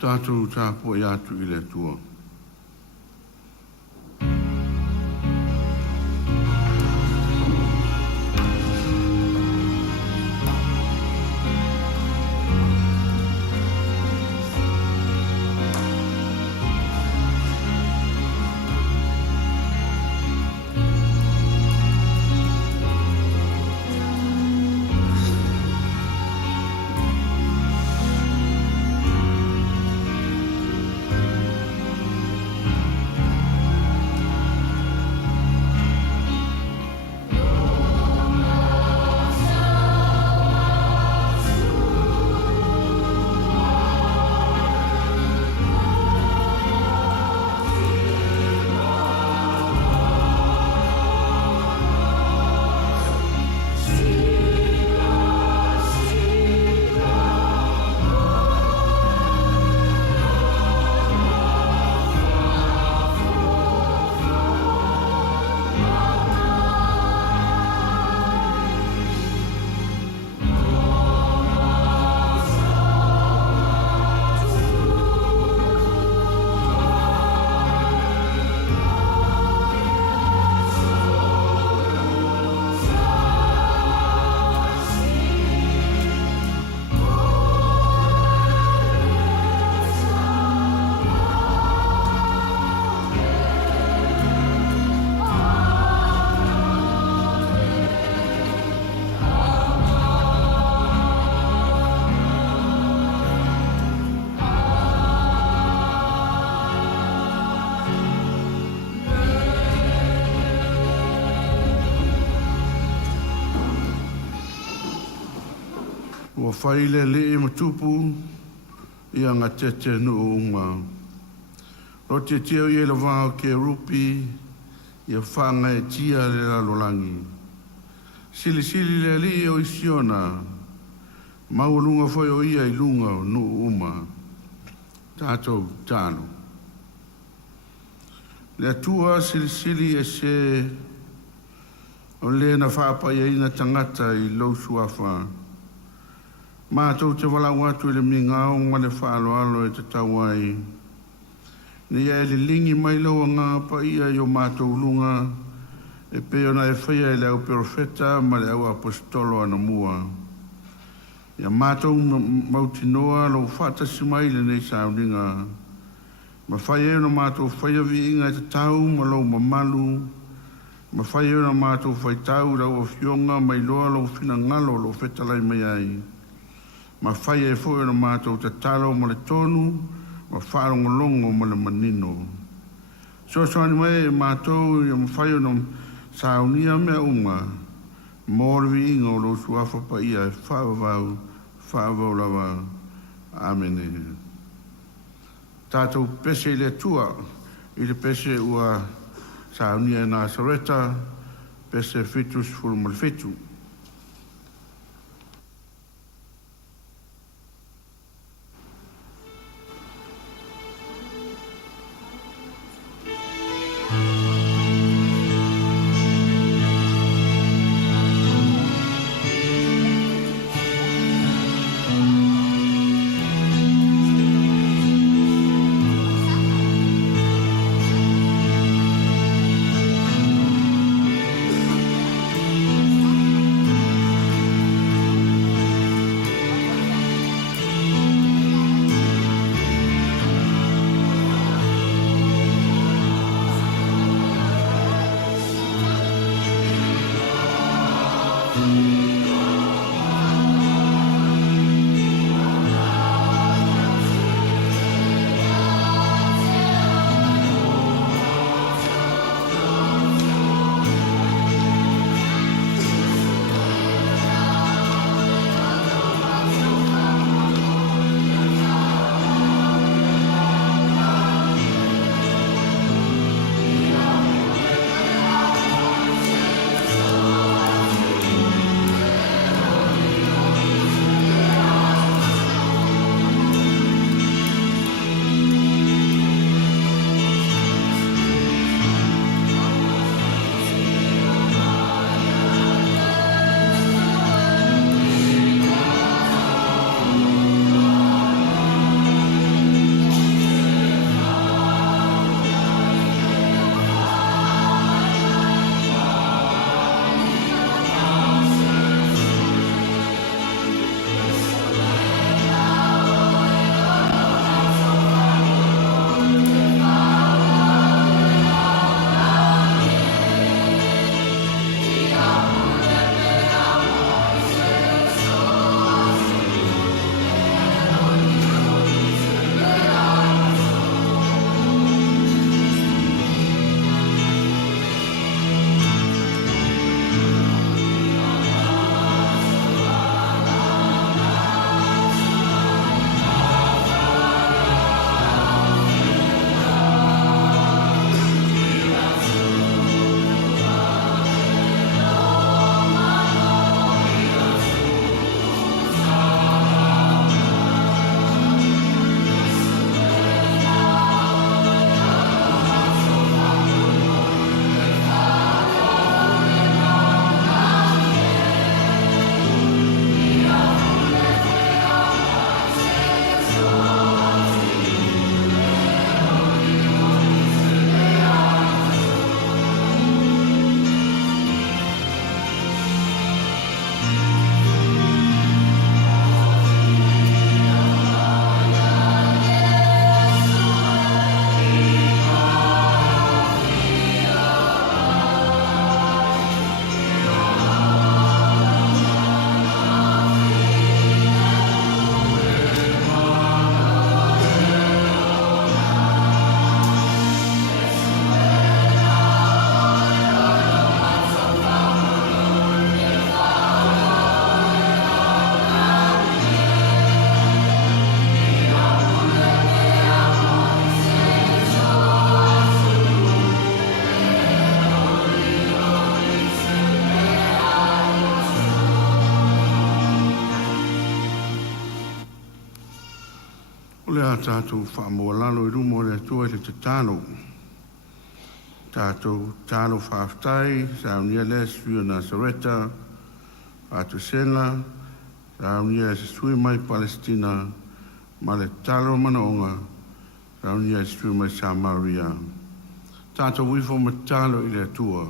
Tātou tāpua i atu i le tua. Ua whaile le matupu ia ngā tete nu unga. Ro te teo i la wāo ke rupi ia whanga e tia le lalolangi. Sili sili le li o isiona maulunga whai o ia i lunga nu uma. Tātou tānu. Le atua sili sili e se o le na whāpa ia ina tangata i lausu awha. Mātou te walau atu i le mingao ngā le whaaloalo e te tauai. Ni e le lingi mai lau ngā pa ia i o mātou lunga e peo na e whaia e le au profeta ma le au apostolo ana mua. Ia mātou mautinoa lau whātasi mai le nei sauninga. Ma whaia e na mātou whaia vi inga e te tau ma lau mamalu. Ma whaia e na mātou whaitau lau o fionga mai loa lau fina ngalo lau whetalai mai ai. Ma whaia e fōi na mātou te talo ma le tonu, ma whārongolongo ma le manino. So soani mai e mātou i ma whaia na saunia mea unga, mōrewi inga o lo suafa pa ia e whaavau lawa. Amene. Tātou pese i le tua, i le pese ua saunia nā sareta, pese fitus fulmalfitu. la tātou whaamoalalo I rumo le atua le te tāno. Tātou tāno whaaftai, saunia le suia Nazareta, atu sena, saunia se sui mai Palestina, ma le talo manaonga, saunia se sui mai Samaria. Tātou wifo matalo I le atua.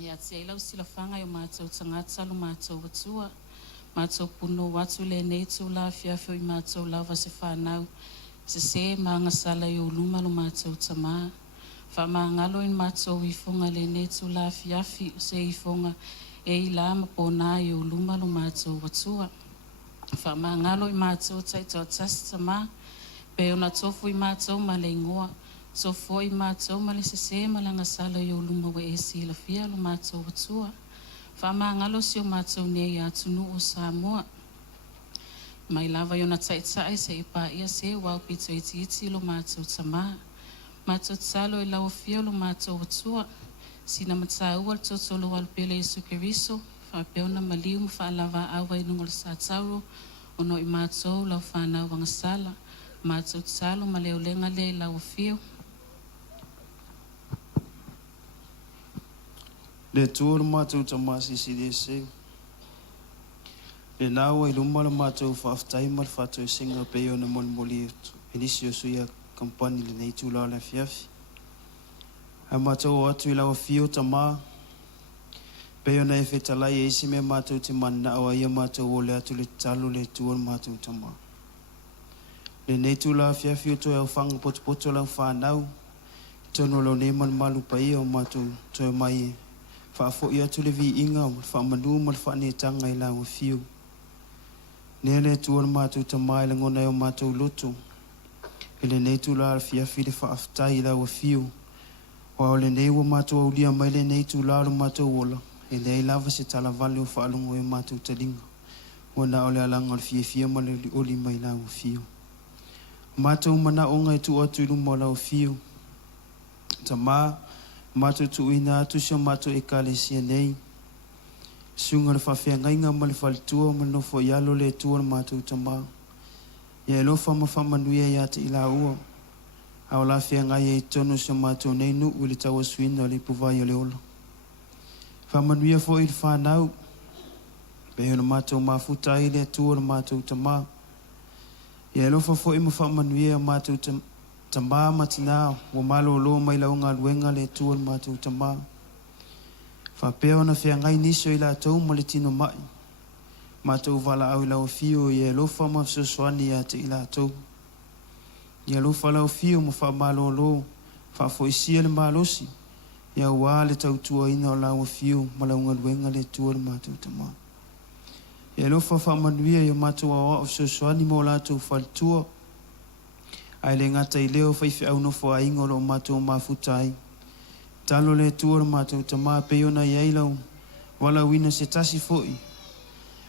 Ia te lau sila whanga o mātou tangata lo mātou watua. Mātou puno watu le nei tū la whiawhio I mātou lawa se whanau. Se maanga sala I o luma lo mātou tamā. Wha maangalo in mātou I whonga le nei tū la whiawhi se I whonga I la mapona I o luma lo mātou watua. Wha maangalo I mātou taito tasi tamā. Pe ona tofu I mātou ma le ingoa. So foi mātou ma le se malanga sala I o luma wa esi la fia lo mātou watua. Wha maangalo si o mātou nei atunu o Samoa. Mai lava yona taitai se I pa ia se wau pito iti lo mātou tamā. Mātou talo I lau fia lo mātou watua. Sina matau al totolo al pele Yesu Keriso. Wha peona maliu mwha lava awa I nungol sa tauro. Ono I mātou lau whanau wangasala. Mātou talo ma leo lenga le lau fia. Le tūru mātou tamasi si le se. Le nāua I luma la mātou whaaftai ma le whātou singa peo na monmoli Elisi o suia kampani le nei tūla le fiafi. Ha mātou o atu I lawa fio tamā. Peo na e whetalai e isi me mātou te mana awa ia mātou o le atu le talo le tūru mātou tamā. Le nei tūla fiafi o toi au whanga poto lau whanau. Tono lau nei man malu pa ia o mātou toi mai Whaafo ia tu le vi inga o whaamanu ma le whaanetanga I lau fio. Nea le tua mātou tamai le ngona o mātou loto. E le nei tu la fiafi le whaaftai I lau fio. Wa o le nei wa mātou au lia mai le nei tu la lo mātou ola. E le I lava se tala vale o whaalongo e mātou talinga. Wana o le alanga o le fia ma le oli mai lau fio. Mātou mana o ngai tu atu I lumo lau fio. Tamā Mātou tuuina atu se mātou ekalesia nei. Sunga le whawhiangainga ma le whalitua ma nofo ialo le tua na mātou tamā. Ia lofa ma whamanuia ia te ila ua. Au la whiangai e tono se mātou nei nu uli tawa suina le puvai o le ola. Whamanuia fo i whanau. Peho na mātou mafuta i le tua na mātou tamā. Ia lofa fo i ma whamanuia mātou tamā matina wa malo lo mai launga luenga le tua na mātou tamā. Whapeo na whiangai niso i la tau ma le tino mai. Mātou wala au i lau fio i e lofa ma fsoswani ia te i la tau. Ia lofa lau fio ma whamalo lo, whafoisia le malosi. Ia ua le tau tua ina o lau fio ma launga luenga le tua na mātou tamā. Ia lofa whamanuia i mātou awa o fsoswani mo la tau whalitua. Ai le ngata i leo whaifi au nofo a ingo lo mātou mafutai. Talo le tua mātou tamā peona i eilau, wala wina se tasi foi.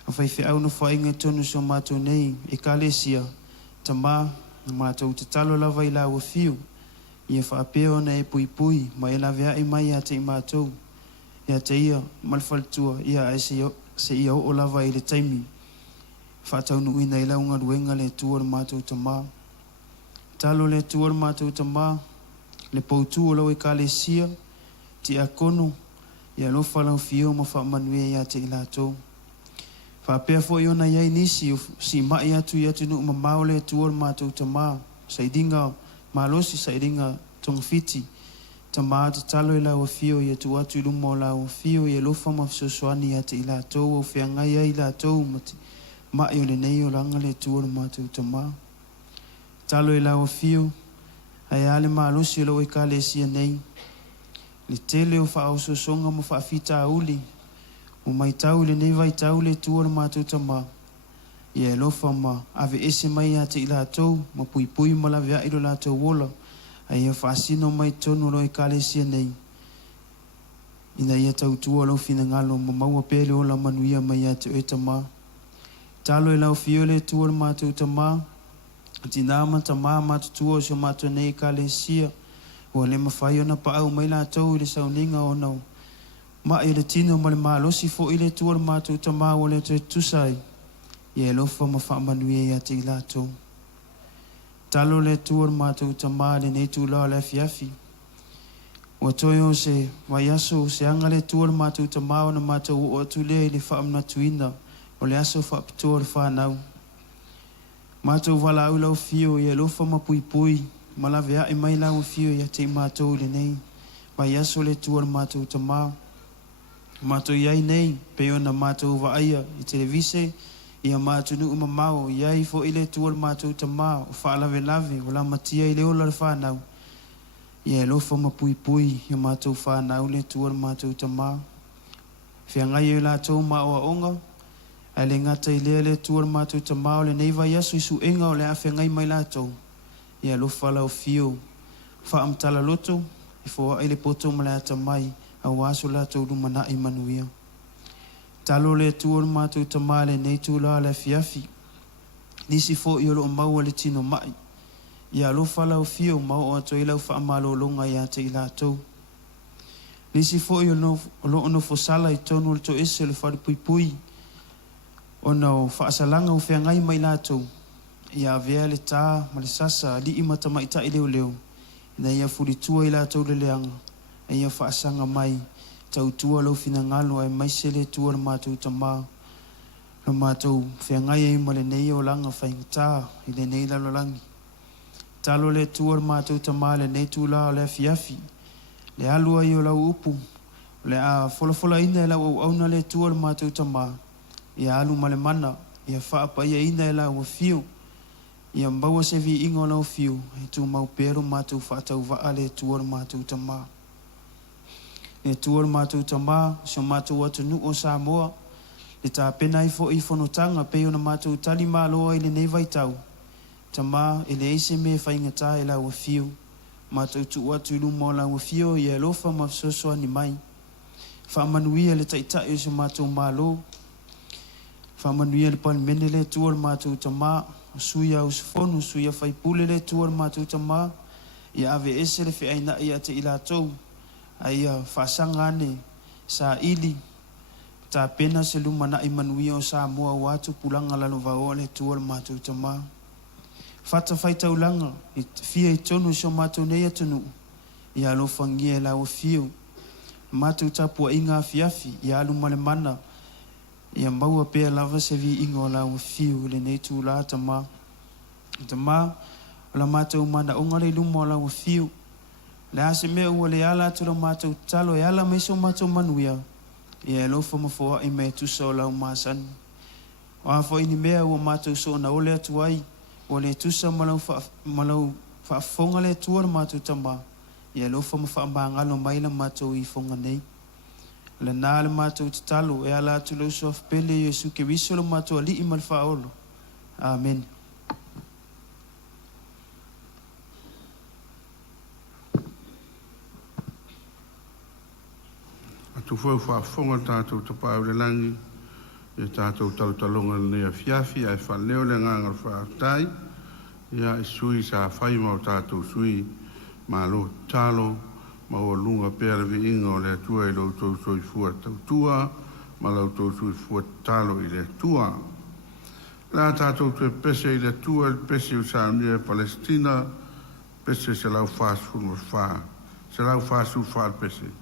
A whaifi au no whainga tonu so mātou nei, e kalesia, tamā, na mātou te talo lava i la ua fiu. Ia whapeona e pui pui, ma e la vea i mai a te i mātou. Ia te ia, malwhalitua, ia e se ia o lava i le taimi. Whatau nuina i launga ruenga le tua mātou tamā. Talo le tua mātou tamā, le poutu o lau e kalesia, ti a kono, ia lofa lau fio ma whamanuia ia te ilatou. Whapea fo iona iai nisi, si mai atu i atu nuk mamao le tuor mātou tamā. Saidinga malosi, saidinga tongfiti. Tamā te talo i lau fio, ia tu atu i lumo lau fio, ia lofa ma fsoswani ia te ilatou, o whiangai ia ilatou, mai o le nei o langa le tuor mātou tamā. Talo i lau fio, ai ale malosi o lau e kalesia nei. Le tele o whaososonga mo whaafita auli. O mai tau le nei vai tau le tua na mātou tamā. Ia e lofa ma ave ese mai a te ila tau, ma pui pui ma la vea ilo la tau wola. Ai e whaasino mai tonu lo e kalesia nei. Ina ia tau tua lo fina ngalo ma maua pele o la manuia mai a te oe tamā. Talo e lau fio le tua na mātou tamā. Tinama tamā mātou tua so mātou nei kalesia. Ua le mawhai ona pa au mai la tau i le sauninga o nau. Ma i le tino ma le malosi fo i le tua mātou tamā o le te tusai. Ia e lofa ma whaamanuia ia te i la tau. Talo le tua mātou tamā le nei tu lao le afi. Ua toio se waiaso se anga le tua mātou tamā o na mātou o atu le i le whaamna tuina o le aso whaapitua le whanau. Mātou wala au lau fio ia e lofa ma pui pui. Malavea e mai lau fio ia te mātou le nei. Vai aso le tua mātou tamā. Mātou iai nei, peo na mātou wa aia i televise, ia mātou nu umamao, iai fo ile tua mātou tamā, o whaalave lave, o la matia i leo la whanau. Ia e lofa ma pui pui, ia mātou whanau le tua mātou tamā. Whiangai e la tau ma oa onga, ai le ngata i lea le tua mātou tamā, o le nei vai aso i su enga o le a whiangai mai la tau. Ia lofa lau fio, whaamtala loto, i fo a ile poto ma le ata mai, a waso la tau lumana i manuia. Talo le tuor mātou tamā le nei tū la le fiafi. Nisi fo i olo o maua le tino mai. Ia lofa lau fio mau o ato i lau whaamalo longa i ate i la tau. Nisi fo i olo ono fosala i tonu le to ese le whare pui pui. Ono whaasalanga u whiangai mai la tau. Ia vea le tā, ma le sasa, li i matama i ta i leo leo. Ina ia furitua i la tau le leanga. Ia whaasanga mai, tau tua lau fina ngalo ai maise le tua na mātou tamā. Na mātou whiangai e ma le nei o langa whaingatā i le nei lalolangi. Talo le tua na mātou tamā le nei tū la o le afiafi. Le alua i o lau upu, le a fola ina e lau au auna le tua na mātou tamā. Ia alu ma le mana, ia whaapa ia ina e lau o fio. Ia mbaua se vi ingo lau fio, e tū mau pero mātou whaatau waa le tua na mātou tamā. Le tuor mātou tamā, so mātou atu nu o Samoa, le tā pena i fo i whanotanga peo na mātou tali māloa i le nei vai tau. Tamā, e le eise me whaingatā e lau a fio. Mātou tu atu ilu mō lau a fio i e lofa mafsosoa ni mai. Whaamanuia le taitai o so mātou mālo. Whaamanuia le palimene le tuor mātou tamā, suia o sifonu, suia whaipule le tuor mātou tamā, i ave ese le whiaina i ate i la tau. Aia whaasanga ane sa ili ta pena se luma na imanui o sa mua watu pulanga lalo vao le tua le mātou tamā. Whata whai taulanga i fia i tonu so mātou nei atunu i alo whangia la o fiu. Mātou tapua inga fiafi i alu male mana i a maua pēr lava se vi ingo la o fiu le nei tū la tamā. Tamā o la mātou mana o ngare luma o la o fiu. Le ase mea ua le ala atu la mātou talo e ala meiso mātou manuia. I e lofa mafoa i mea tusa o lau māsani. O hafo ini mea ua mātou so na ole atu ai. O le tusa malau whaafonga le tua na mātou tamā. I e lofa mawhaambangalo mai la mātou i fonga nei. Le nā le mātou te talo e ala atu lau so afpele Yesu ke wiso la mātou ali i malwhaolo. Amen. Tu foi whaafonga tātou te pāu le langi, e tātou tautalonga le a fiafi, ai whaneo le nganga whaatai, ia e sui sa whai mau tātou sui, ma lo talo, ma o lunga pēra vi inga o le atua i lau tau soi fua tautua, ma lau tau soi fua talo i le atua. La tātou te pese i le atua, pese u Sāmia Palestina, pese se lau whaasu mo whaa, se lau whaasu whaa pese.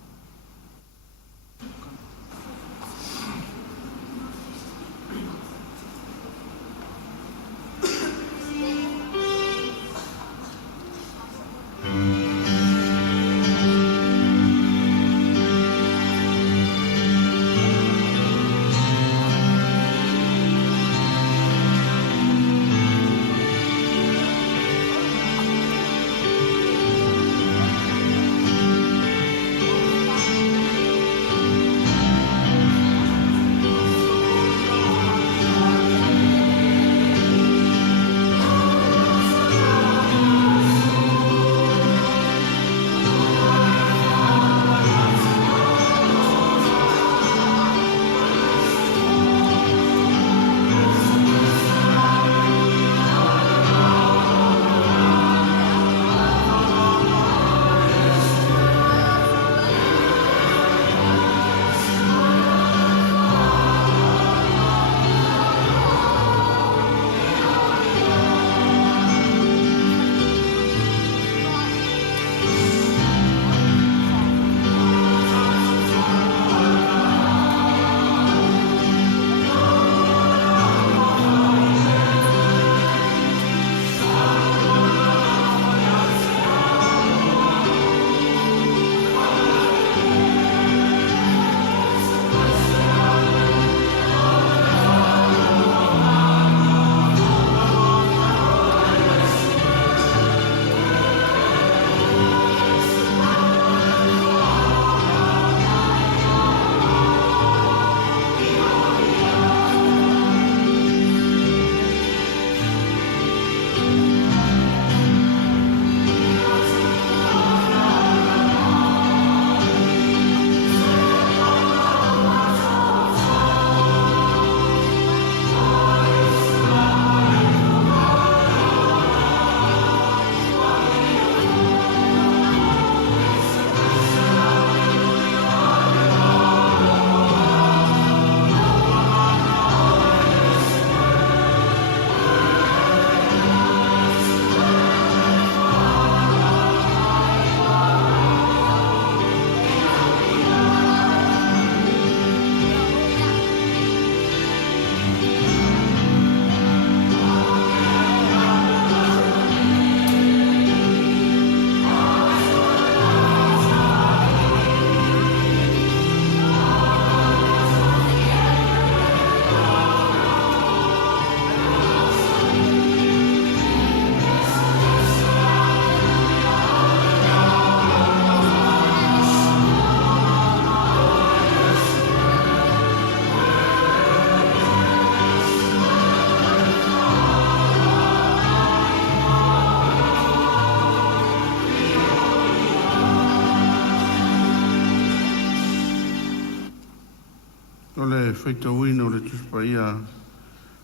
O le whaitawina o le tuspa ia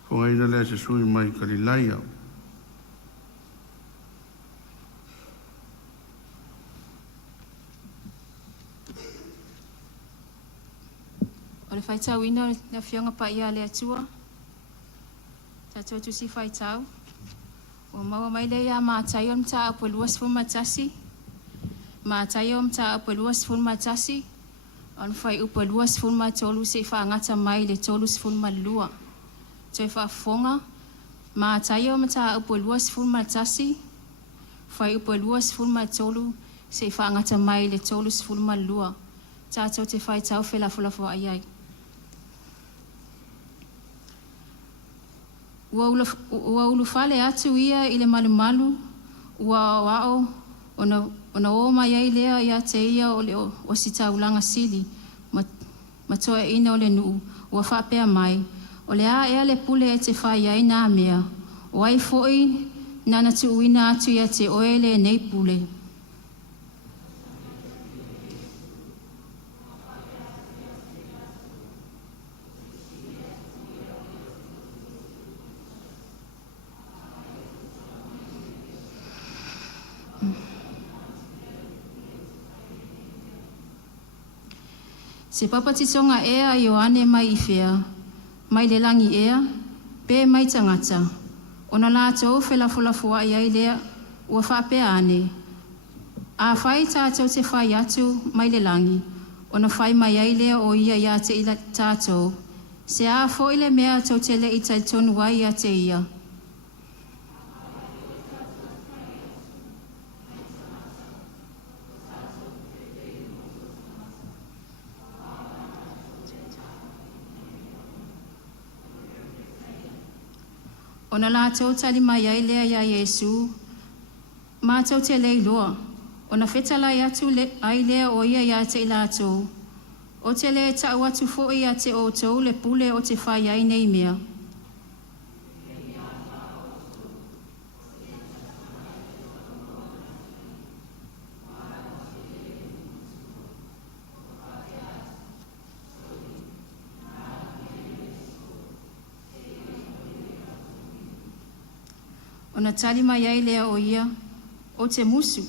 ko ngaina lea se sui mai Kalilaia. O le whaitau ina na whionga pa ia le atua. Tatou tusi whaitau. O maua mai le ia mātai o mta apu luas fu matasi. Mātai o mta apu luas fu matasi. On whai upa luas fu matolu se whaangata mai le tolu fu malua. Toi whafonga. Mātai o mta apu luas fu matasi. Whai upa luas fu matolu se whaangata mai le tolu fu malua. Tātou te whaitau whela fulafo ai. Ua ulu whale atu ia i le malu ua wao ona o mai ai lea ia te ia o le o si taulanga sili matoa ina o le nuu ua whapea mai o le a ea le pule e te whai ai nā mea o ai foi nana tu uina atu ia te oele nei pule. Se papatitonga ea i o ane mai i whea, mai le langi ea, pe mai tangata. Ona lātou whelafulafua i ai lea ua whapea ane. A whai tātou te whai atu mai le langi, ona whai mai ai lea o ia ia te ila tātou. Se a fo i le mea tau te le i tai tonu ai ia te ia. Ona lātou tali mai ai lea ia Yesu, mātou te lei loa. Ona whetalai atu ai lea o ia ia te lātou. O te le tau atu fo ia te o tau le pule o te whai ai nei mea. Ona tali mai ai lea o ia, o te musu,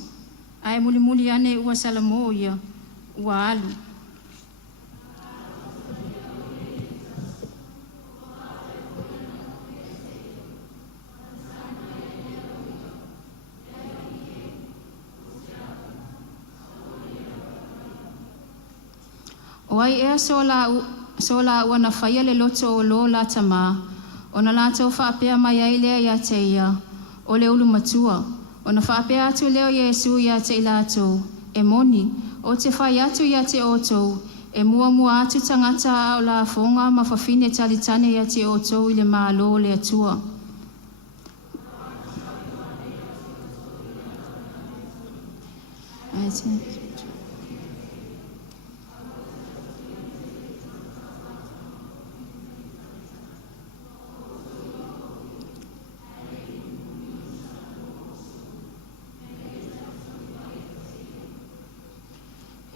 ai muli ane ua salamo o ia, ua alu. O ai ea sola ua na whaia le loto o lo la tama, ona lātou whaapea mai ai lea ia te ia, o le ulu matua. Ona whaapea atu leo Yesu ia te ilatou. E moni, o te whai atu ia te otou. E mua atu tangata o la fonga ma whawhine talitane ia te otou i le mālo le atua.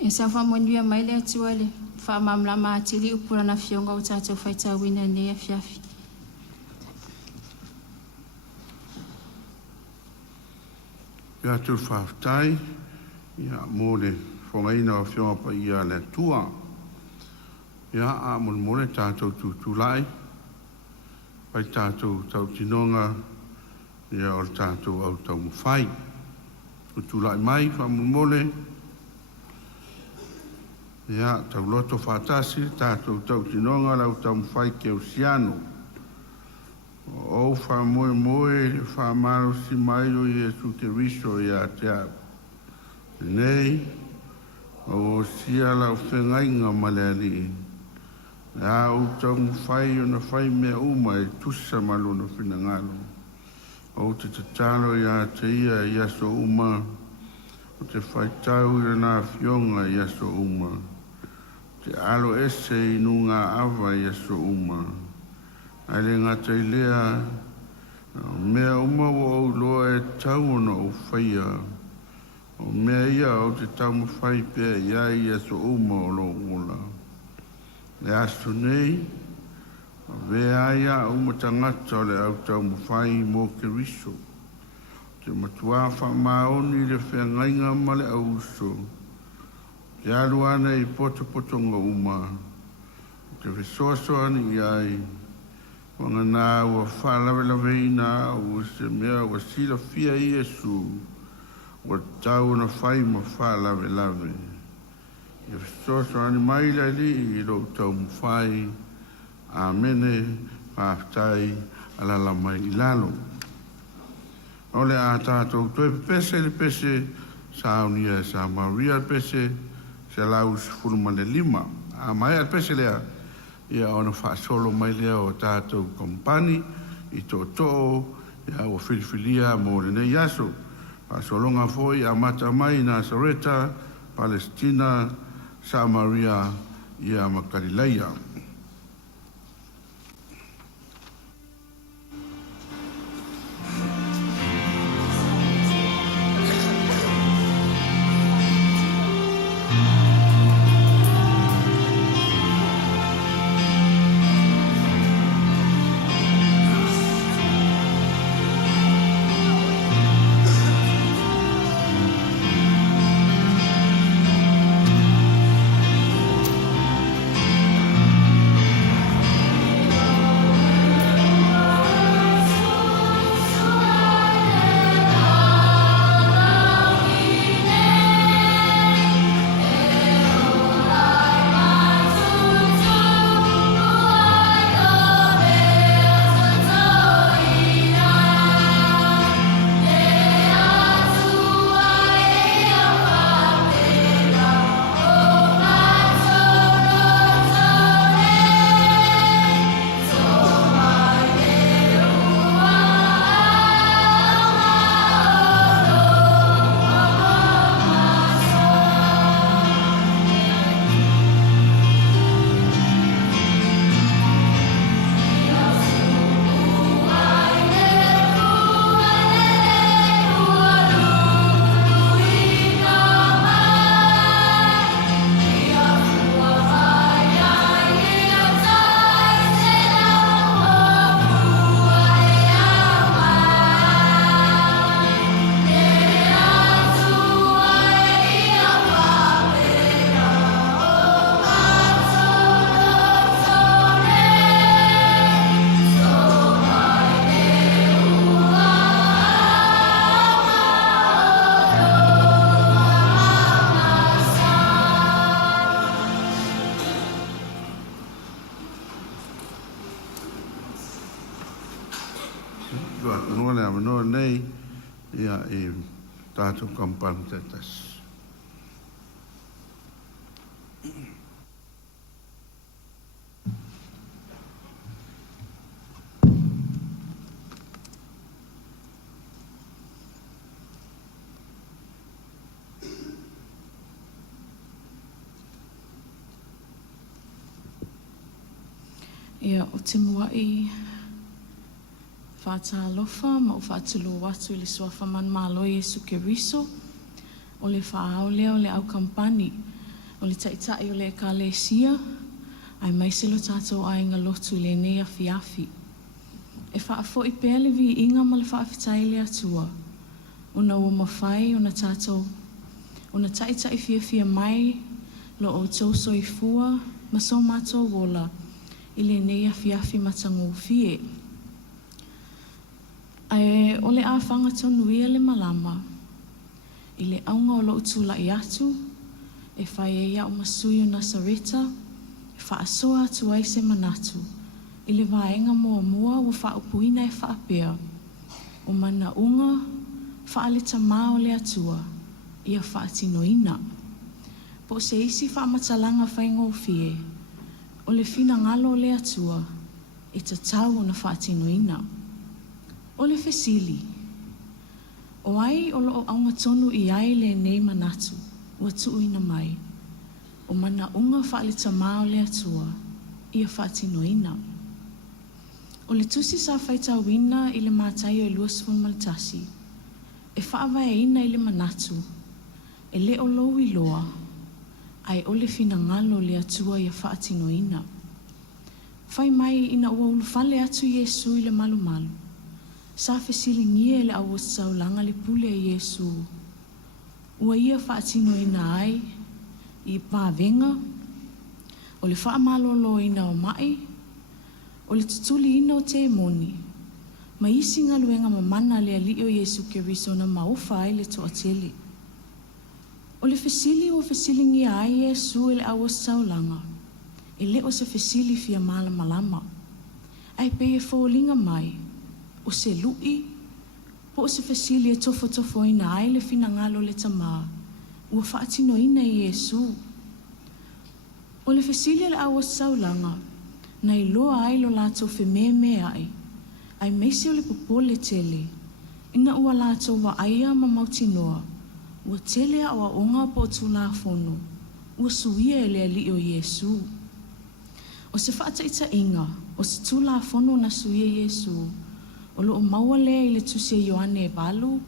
E sa whamonia mai le atua le whamamlama atiri upura na whionga o tātou whaitau ina nea whiawhi. Ia tu whaftai, ia mōre whangaina o whionga pa ia le tua. Ia a mōre tātou tūtulai, pai tātou tau tinonga, ia o tātou au tau mwhai. Tūtulai mai, whamomole, ia tau loto whātasi, tātou tau tinonga, lau tau mwhai ke usiano. O whamoe, whamaro si mai o Iesu ke riso ia te au. Nei, o sia lau whengainga maleari. Ia o tau mwhai o na whai mea uma e tusa malo na whinangalo. O te tatalo ia te ia so uma, o te whai tau ia nā whionga ia so uma. Te alo ese i nunga awa ia so uma. Aile ngā teilea, mea uma o loa e tau ona o whaia. O mea ia o te tau mawhai pia ia ia so uma o lo ula. Le aso nei, vea ia uma tangata o le au tau mawhai mō ke riso. Te matua whamaoni le whengainga ma le au uso. Te aluana i poto nga uma. te fesoasoani ai wangana ua whalawe-laweina ua se mea ua silafia i Iesu ua tau na whai ma whalawe-lawe. Ia fesoasoani mai lai i lo tau mwhai. Amene whaftai alala mai i lalo. Ole a tātou toi pese le pese sa unia sa Maria pese se lau sifuru mane lima. A mai al pese lea ia ona whaasolo mai lea o tātou kompani i tō tō ia o filifilia mo le nei aso. Whaasolonga foi a mata mai Nazareta, Palestina, Samaria ia Makalileia. ia e tātou kampanu tatas. Ia o te muai whātālofa ma o whātulu watu i le suafa manmalo Iesu Keriso o le whaaolea o le au kampani o le taitai o le ekalesia ai maiselo tātou ainga lotu le nei afi. E whaafo i pēle vi inga ma le whaafitai le atua o na ua mawhai o na tātou o na taitai fia mai lo o tauso i fua ma so mātou wola i le nei afi matangu fie. Ai o le āwhanga tonu ia le malama, i le aunga o lo utula i atu, e whai e ia o masuyo Nazareta, e whaasoa atu ai se manatu, i le vaenga mua o whaupuina e whaapea, o mana unga, whaaleta mao le atua, ia whaatinoina. Po se isi whaamatalanga whaingo fie, o le fina ngalo le atua, e tatau na whaatinoina. O le fesili, o ai o loo aunga tonu i ai le nei manatu, ua tuuina mai, o mana unga whaaleta mao le atua, ia whaatinoina. O le tusi sa whaitawina i le mātai o e luasfun maltasi, e whaavaeina i le manatu, e le o lou i loa, ai o le fina ngalo le atua ia whaatinoina. Whai mai ina ua ulufale atu Iesu i le malu. Sa fesilingia le awa saulanga le pule a Iesu. Ua ia whaatinoina ai i pāvenga, o le whaamalolo ina o mai, o le tutuli ina o te moni, ma isi ngaluenga mamana le ali o Yesu Keriso na maufa ai le toa tele. O le fesili o fesili ngia ai Yesu ele awa saulanga, ele o se fesili fia mala malama, ai pe e fōlinga mai, o se lui, po o se fesili e tofo ina ai le fina ngalo le tamaa, ua whaatino ina i Yesu. O le fesili ele awa saulanga, na i loa ai lo lato fe me ai meisi o le popole tele, ina ua lato wa aia ma mautinoa, ua tele a wa onga po tu la fono, ua suia ele ali o Yesu. O se whaata ita inga, o se tu la fono na suia Yesu, o lo o maua lea i le tusia Ioane e balu,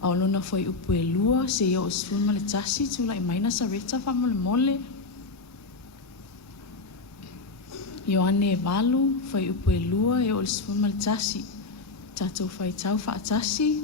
a o lona foi upu e lua, se ia o sifuma le tasi, tu la i maina sa reta whamole mole. Ioane e balu, foi upu e lua, e o le sifuma le tasi, tatou fai tau wha tasi.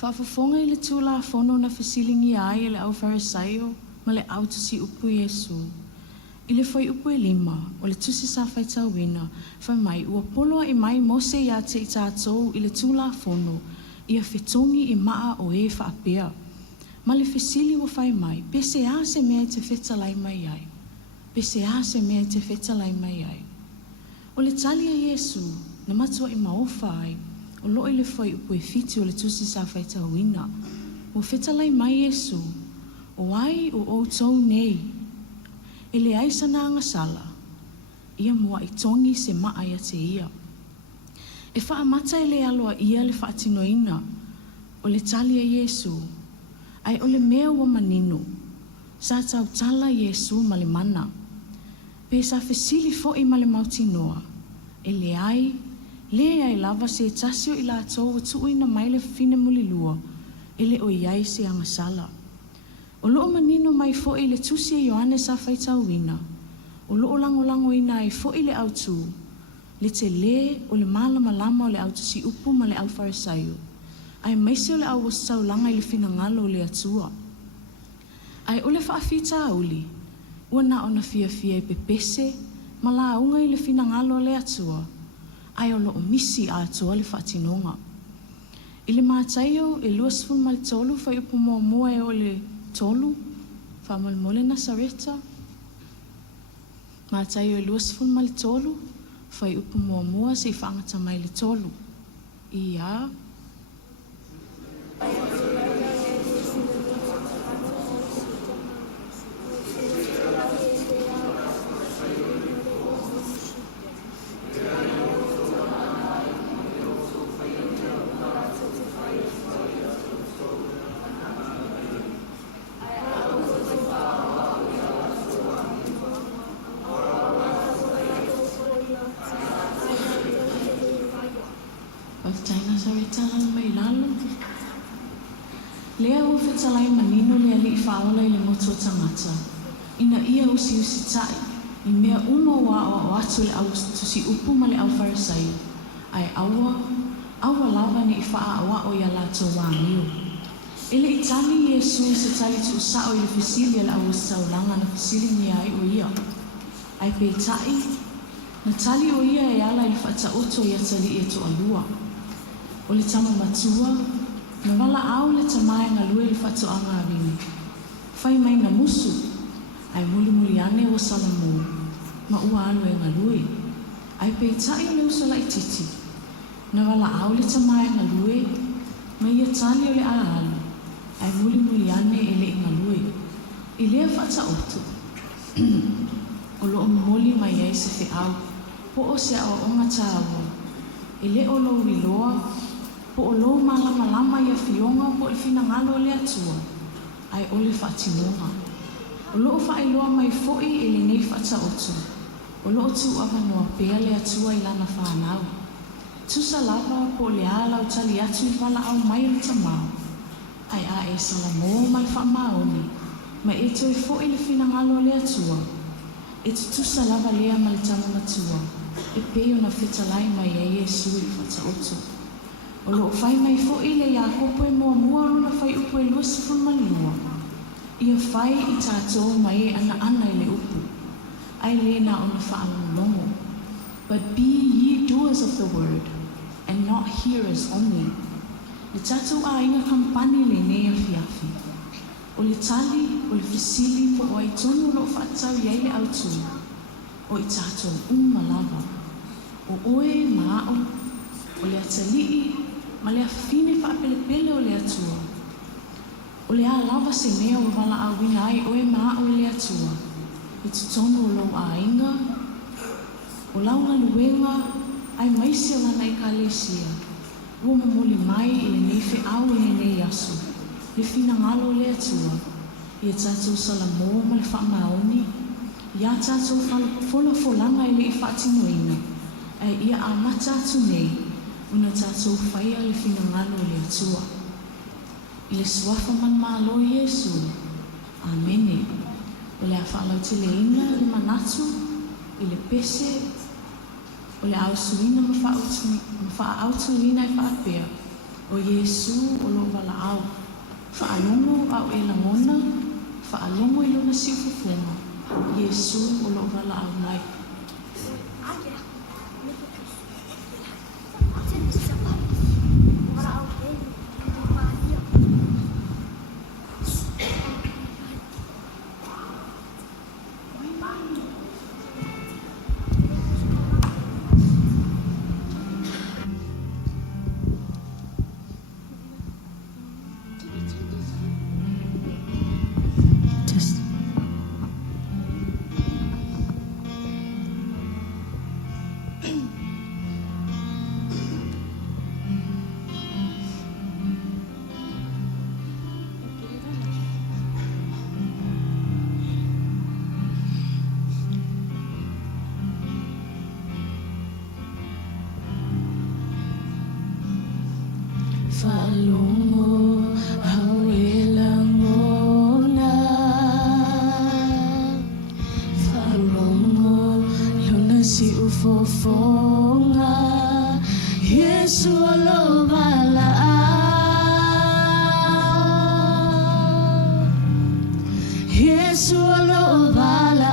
Whaafafonga i le tūla whono na whasilingi ai le au Farisaio ma le au tusi upu Yesu. I le whai upu e 5 o le tusi sa whaitau wina whai mai ua poloa i mai Mose ia te i tātou i le tūla whono ia whetongi i maa o e whaapea. Ma le whasili ua whai mai, pese a se mea te whetalai mai ai. Pese a se mea te whetalai mai ai. O le talia Yesu na matua i maofa ai o loo i le whai upu e fiti o le tusi sa whaitau wina. O whetalai mai Yesu, o ai o outou nei. E le aisa na angasala, ia mua i tongi se maa ia te ia. E wha amata e le aloa ia le whaatinoina, o le talia Yesu, ai o le mea wa manino, sa tau tala Yesu ma le mana. Pe sa whesili fo i ma le mautinoa, e le ai, le ai lava se tasio i la tau o tuuina mai le fine muli lua, e le o iai se angasala. O loo manino mai fo i le tusi e Ioane sa whaitau wina, o loo lango ina ai fo i le autu, le te le o le malama lama o le autu si upu ma le au Farisaio, ai maise o le au wasau langa i le fina ngalo o le atua. Ai o le whaafita auli, ua na ona fia i pepese, ma la aunga i le fina ngalo o le atua, ai o loo misi a atua le whaatinonga. I le mātaio e 23 whai upu mua e o le tolu, whamalmole Nasareta. Mātaio e 23 whai upu mua se i whaangata mai le tolu. Ia. Taina Sareta mai lalo. Lea o whetalai manino lea li whaola i le moto tangata. Ina ia usi tai, i mea uno wa o atu le au tusi upu ma le au Farisaio. Ai aua, aua lava ni ifaa o ia lato wāmiu. Ele I tali Yesu se tali tu sao I le fisili ala au saulanga na fisili ni ai o ia. Ai pe tai, na tali o ia e ala I whata oto ia tali e to alua. O le tama matua, na wala au le tamae ngalue le whato anga avini. Whai mai na musu, ai muli ane o salamu, ma ua alu e ngalue. Ai pe tai o le usala I titi, na wala au le tamae ngalue, ma ia tali o le aalu. Ai muli ane e le ngalue. I lea whata oto. O lo moli mai ai se fe au, po o se au onga tāua. I le o lo wiloa, po o lo malama ia fionga po e fina ngalo le atua. Ai o le whatimonga. O lo o whailoa mai foi e le nei whata oto. O lo o tu ava noa pea le atua I lana whanau. Tusa lava po le ala o tali atu I wala au mai le tamau. Ai a e salamo mal whamaoni, ma e toi fo le fina ngalo le atua. E tutusa lava lea mal tama matua, e peo na whetalai mai e Yesu I whata oto. O lo whai mai fo le Iakopo e mua runa whai upo e lua sifun malinua. Ia whai I tātou mai e ana I le upu. Ai le na o na whaalongo. But be ye doers of the word, and not hearers only. Le tātou a inga kampani le nea fiafi. O le tali, o le fisili, po o ai tonu lo whaatau iai le autu. O I tātou lava. O oe maao, o le atalii, ma le afine whaapelepele o le atua. O le a lava se mea o wala a wina ai oe maao le atua. I tutonu o lo a inga, o launga luenga, ai maisi o lana I kalesia. Ua mamoli mai I le nei fe au I le nei aso. Le fina ngalo le atua. Ia tātou salamo ma le whaamaoni. Ia tātou folanga I le I whaatinoina. Ai ia a matatu nei. Una tātou whaia le fina ngalo le atua. I le suafa man malo Yesu. Amene. O le a whaalau te le ina le manatu. I le pese. O le au suina ma whaautuina I whaapea. O Yesu o lo wala au. Whaalongo au e langona. Whaalongo I lona siufufunga. Yesu o lo wala au nai. Falungo hawelangona Falungo luna si ufofonga Yesu alo bala Yesu alo bala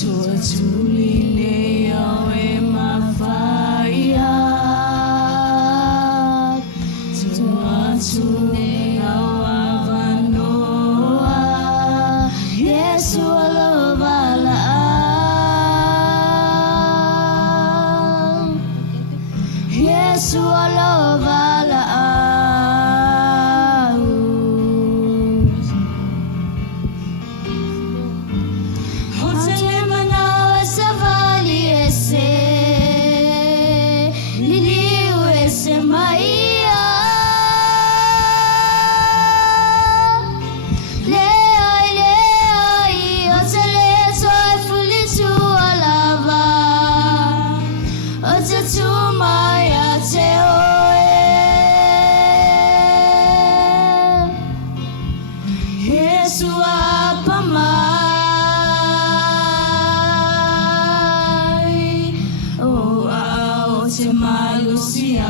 Tuatulile yawe mafaya Tuatule awavanoa Yesu alobala Yesu alobala Yesu apa te malusia.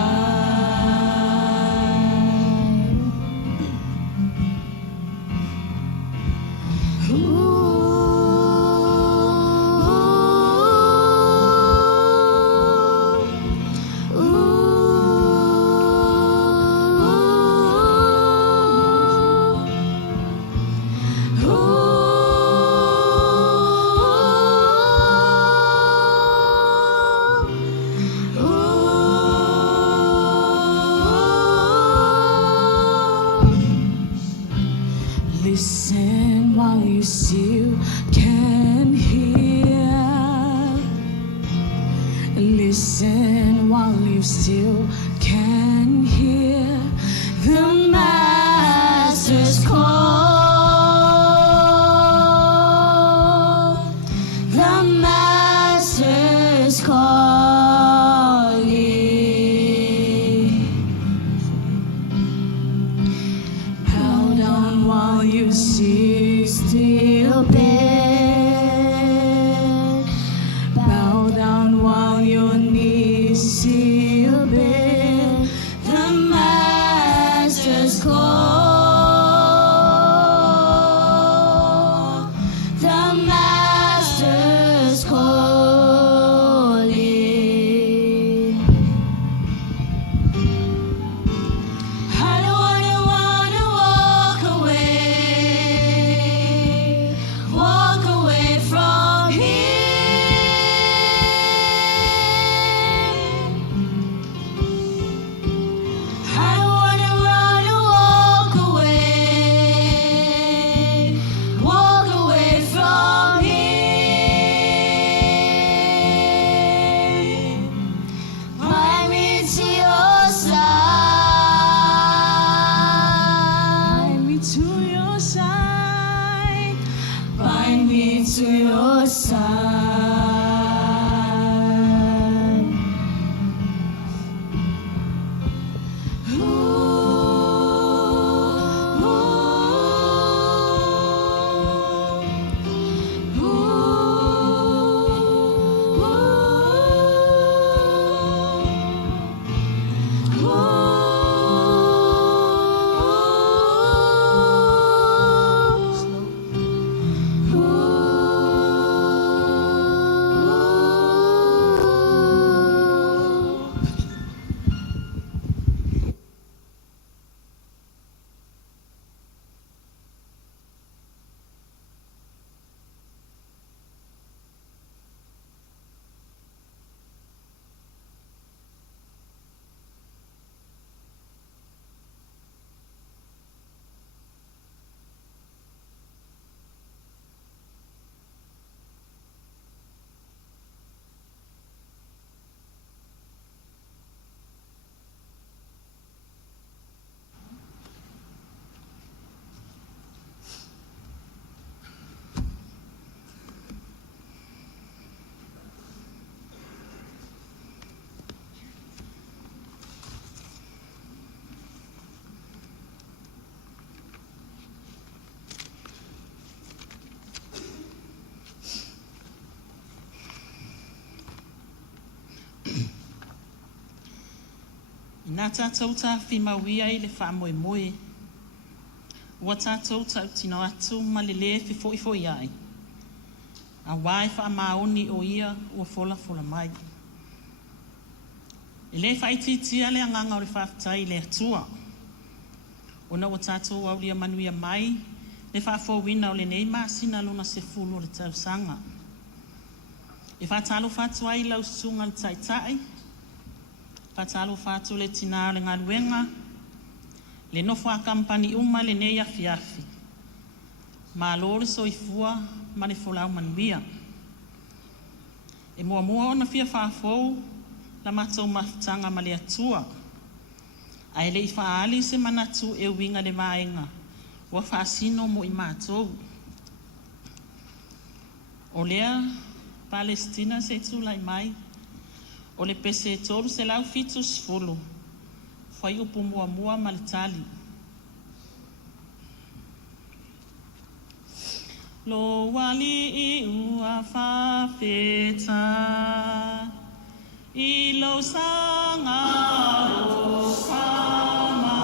Listen while you still can hear. Listen while you still can hear the Master's call. The Master's calling. Bow down while you still bend. Bow down while your knees still bend. The Master's call. The Master's calling. I don't wanna walk away from here. I don't wanna walk away from here. Bind me to your side. Bind me to your side. Bind me to your side. Nā tātou tā whimawia I le whaamoemoe. Ua tātou tau tino atu ma le le whifoifoi ai. A wai whaamaoni o ia ua fola mai. E le whaititia le anganga o le whaafitai le atua. Ona ua tātou au lia manuia mai, le whaafowina o le nei māsina luna se fulu o le tausanga. E whaatalo whatu ai lau sunga le taitai, whaatalo whatu le tina o le ngaruenga, le nofo a kampani uma le nei afiafi. Ma lore soifua ma le folau manuia. E mua ona fia whaafou, la matou mafutanga ma le atua. Ai le I whaali se manatu e winga le maenga, ua whaasino mo I mātou. O lea, Palestina se tūlai mai, o le pese toru se lau fitu sfulu, whai upu mua ma le tali. Lo wali I ua whawheta, ilo sanga o kama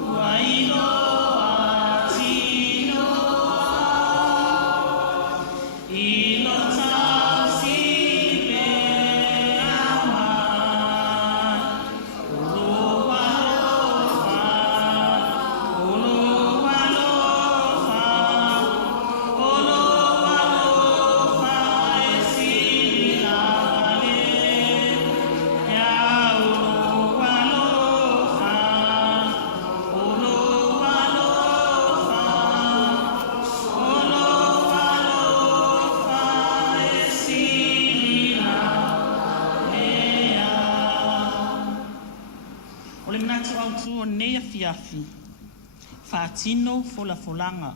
wailo atino ilo tasi pe ama nei afiafi. Whaatino folafolanga.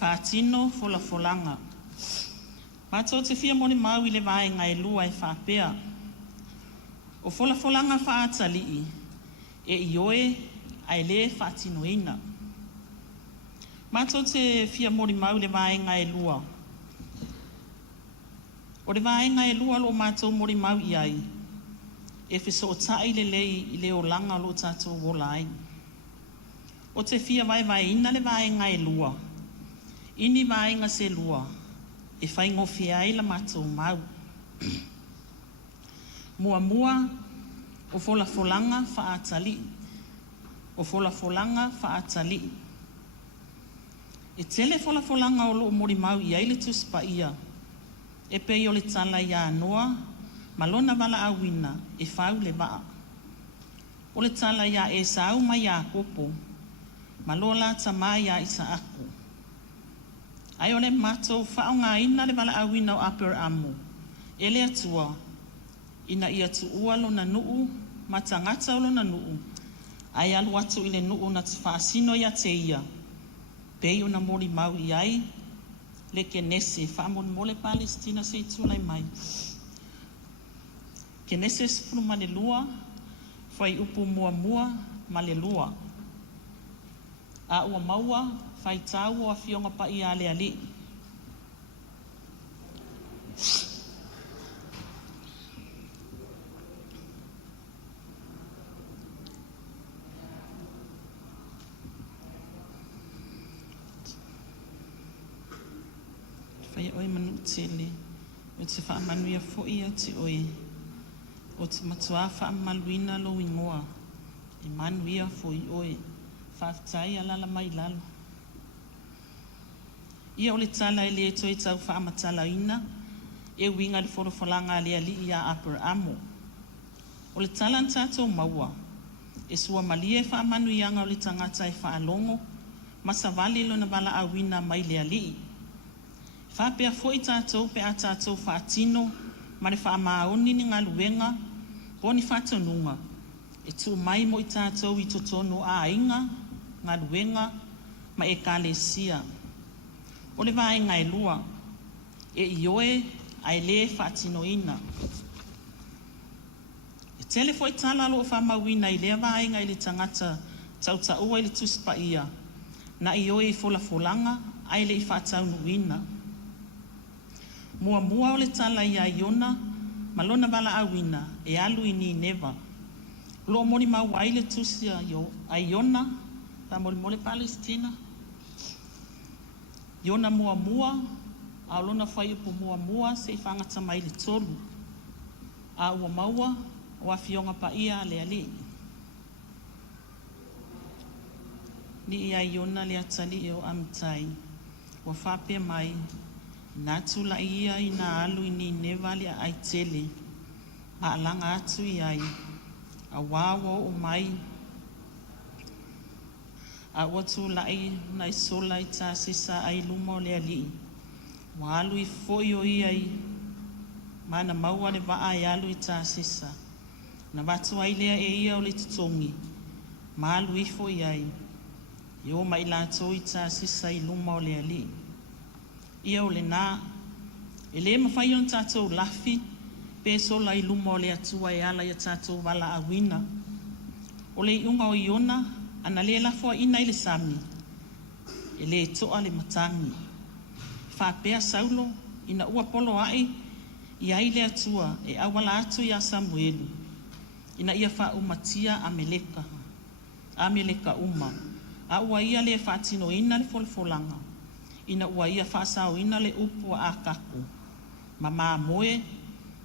Whaatino folafolanga. Mato te fia moni mau I le vai ngai lua e whapea. O folafolanga whaatali e ioe ai le whaatino ina. Mato te fia moni mau le vai ngai lua. O le vai ngai lua lo mato moni mau iai. E fiso o tai le lei I le o langa lo tato wolai. O te fia vai ina le vai ngai lua. Ini vai nga se lua. E whai ngofi ai la mato mau. Mua o folafolanga whaatali. O folafolanga whaatali. E tele folafolanga o loo mori mau I aile tuspa ia. E pei o le tala ia noa. Malona wala awina e whau le waa. O le tala ia e sau mai a kopo. Malola ta mai a isa aku. Ai o le mato whao ngā ina le wala awina o aper amu. E le atua. Ina ia tu ua lo na nuu. Matangata o lo na nuu. Ai alu atu I le nuu na te whaasino ia te ia. Pei o na mori mau I ai. Le ke nese whaamon mole Palestina se itulai mai. Ke nese sifuru ma le lua, whai upu mua ma le lua. A ua maua, whai tau o a fionga pa I ale ali. Whai oi manu tele, o te wha manuia fo ia te oi. O te matua wha maluina lo ingoa. E manuia fo I oi. Whaftai alala mai lalo. Ia o le tala I le toi tau wha amatala ina. E winga le forofolanga le ali ia aper amo. O le tala an tatou maua. E sua malie wha manuianga o le tangata e wha alongo. Masa vali lo na wala awina mai le ali. Wha pia fo I tatou pe a tatou wha atino. Ma le wha maoni ni ngā luenga. Boni whatonunga, e tu mai mo I tātou I totono a inga, ngā luenga, ma e kālesia. O le vai ngai lua, e ioe ai le whaatino ina. E tele foi tala lo whamauina I le vai ngai le tangata, tauta ua I le tuspa ia, na ioe I folafolanga, ai le I whaataunu ina. Mua o le tala ia iona, Malona wala awina, e alu I ni neva. Lo mori mau aile tusia yo, ai Iona, ta mole Palestina. Iona mua, a lona whai upo mua, se whangata mai le tolu. A ua maua, o a fionga pa ia le ali. Ni ia Iona le atali o amtai, wa whapea mai, Natu la ia I na alu I ni nevali a ai tele. A alanga atu I ai. A wawo o mai. A watu la I na I sola I ta sisa ai luma le ali. Wa alu I foi o I ai. Mana maua le wa ai alu I ta sisa. Na watu ai lea e ia o le tutongi. Ma alu I foi ai. Yo mai la to I ta sisa I luma le ali. Ia o le nā, e le mawhai on tātou lafi, pe sola I luma o le atua e ala I tātou wala awina. O le iunga o Iona, ana le lafo ina I le sami, e le toa le matangi. Whapea saulo, ina ua polo ai, Ia i le atua e awala atu ia Samuelu. Ina ia wha umatia Ameleka uma. A ua ia le whaatino ina le folfolanga. Ina ua ia whaasao ina le upu a kaku. Ma maa moe,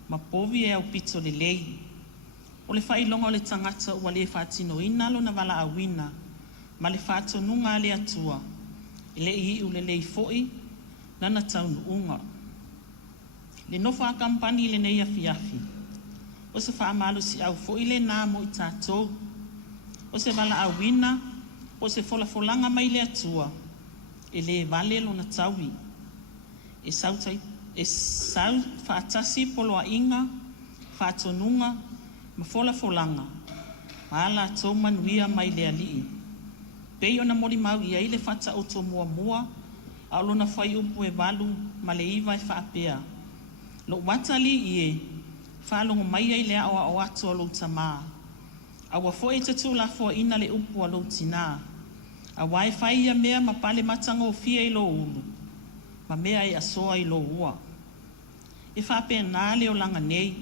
ma povi e au pito le lei. O le whailonga o le tangata ua le whaatino ina lo na wala awina. Ma le whaatonunga le atua. Le i u le lei foi, nana taunu unga. Le nofa kampani le nei afi. O se whaamalu si au foi le nā mo i tātou. O se wala awina, o se folanga mai le atua. E le vale lo na taui. E sau whaatasi polo a inga, whaatonunga, ma folanga. Ma ala tō manuia mai le alii. Pei ona mori mau ia i le whata o tō mua, a lona whai upu e walu, ma le iwa e whaapea. Lo watali i e, whalongo mai ai lea o atu a lo tamaa. A wa fo e te tūla fo ina le upu a lo tina. A wai whai ia mea ma pale matanga o fia i lo ulu. Ma mea e asoa i lo ua. E whaapea nā leo langa nei.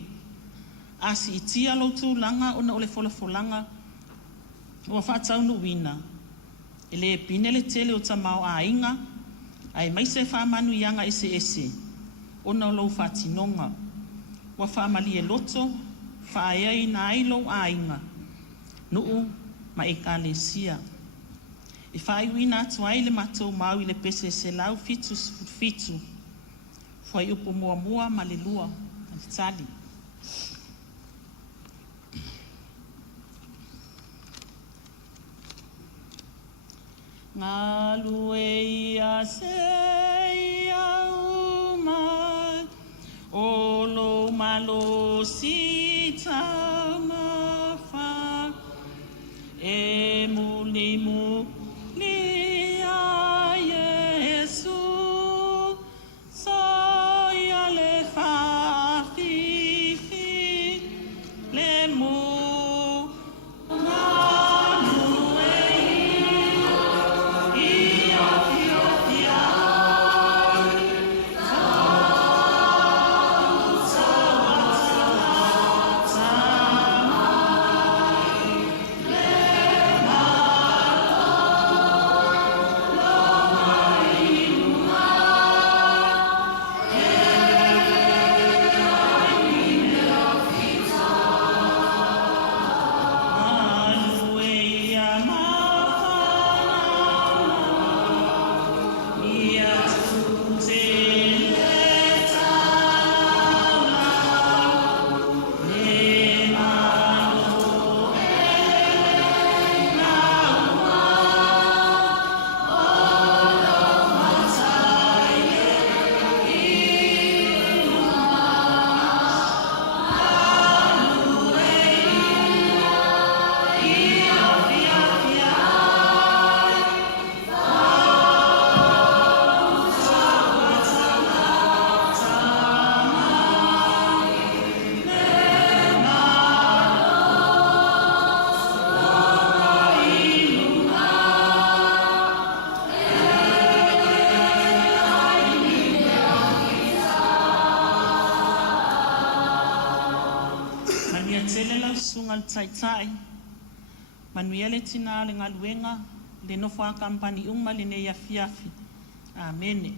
A si itia lo tūlanga ona o le folanga. O whaataunu wina. E le pine le tele o tamao a inga. Ai mai se whaamanu ianga ese. Ona o lo whaatinonga. Wa whaamali e loto. Whaea i nā ilo a inga. Nuu ma e kālesia. E whaiwina atu ai le matou mau i le pese se lau fitu. Whai upo mua ma le lua. Tali. Ngā lue ia se ia umai. O lo malo si tau ma wha. E mulimu ni a Yesu. Sa ia le wha fifi. Le mu. Tai manuia le tina le ngaluenga le no fa kampani uma le nei afiafi. Amen.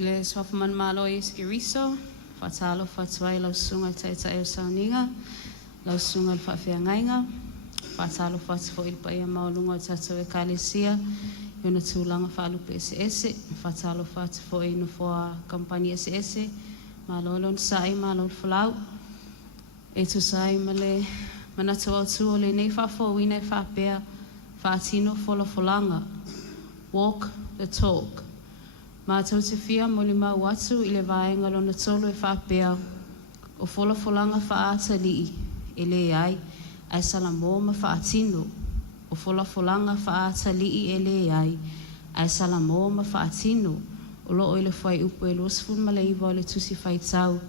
Le swafaman malo e skiriso, fatalo fatwai lau sunga taita e sauninga, lau sunga whawhiangainga, fatalo fatfo ilpa ia maulunga tata e kalesia, yona tūlanga whaalupe ese, fatalo fatfo e nufoa kampani ese, Malo lon sai, malo flau. E tu sai male manatu au tu o le nei whafo wina e whapea whaatino folanga. Walk the talk. Mātou te whia moli mau atu I le vaenga lona tolo e whapea o folanga whaata lii e le ai salamo ma whaatino. O folanga whaata lii e le ai salamo ma whaatino. O loo I le whai upo e losfun ma le iwa o le tusi whai tau.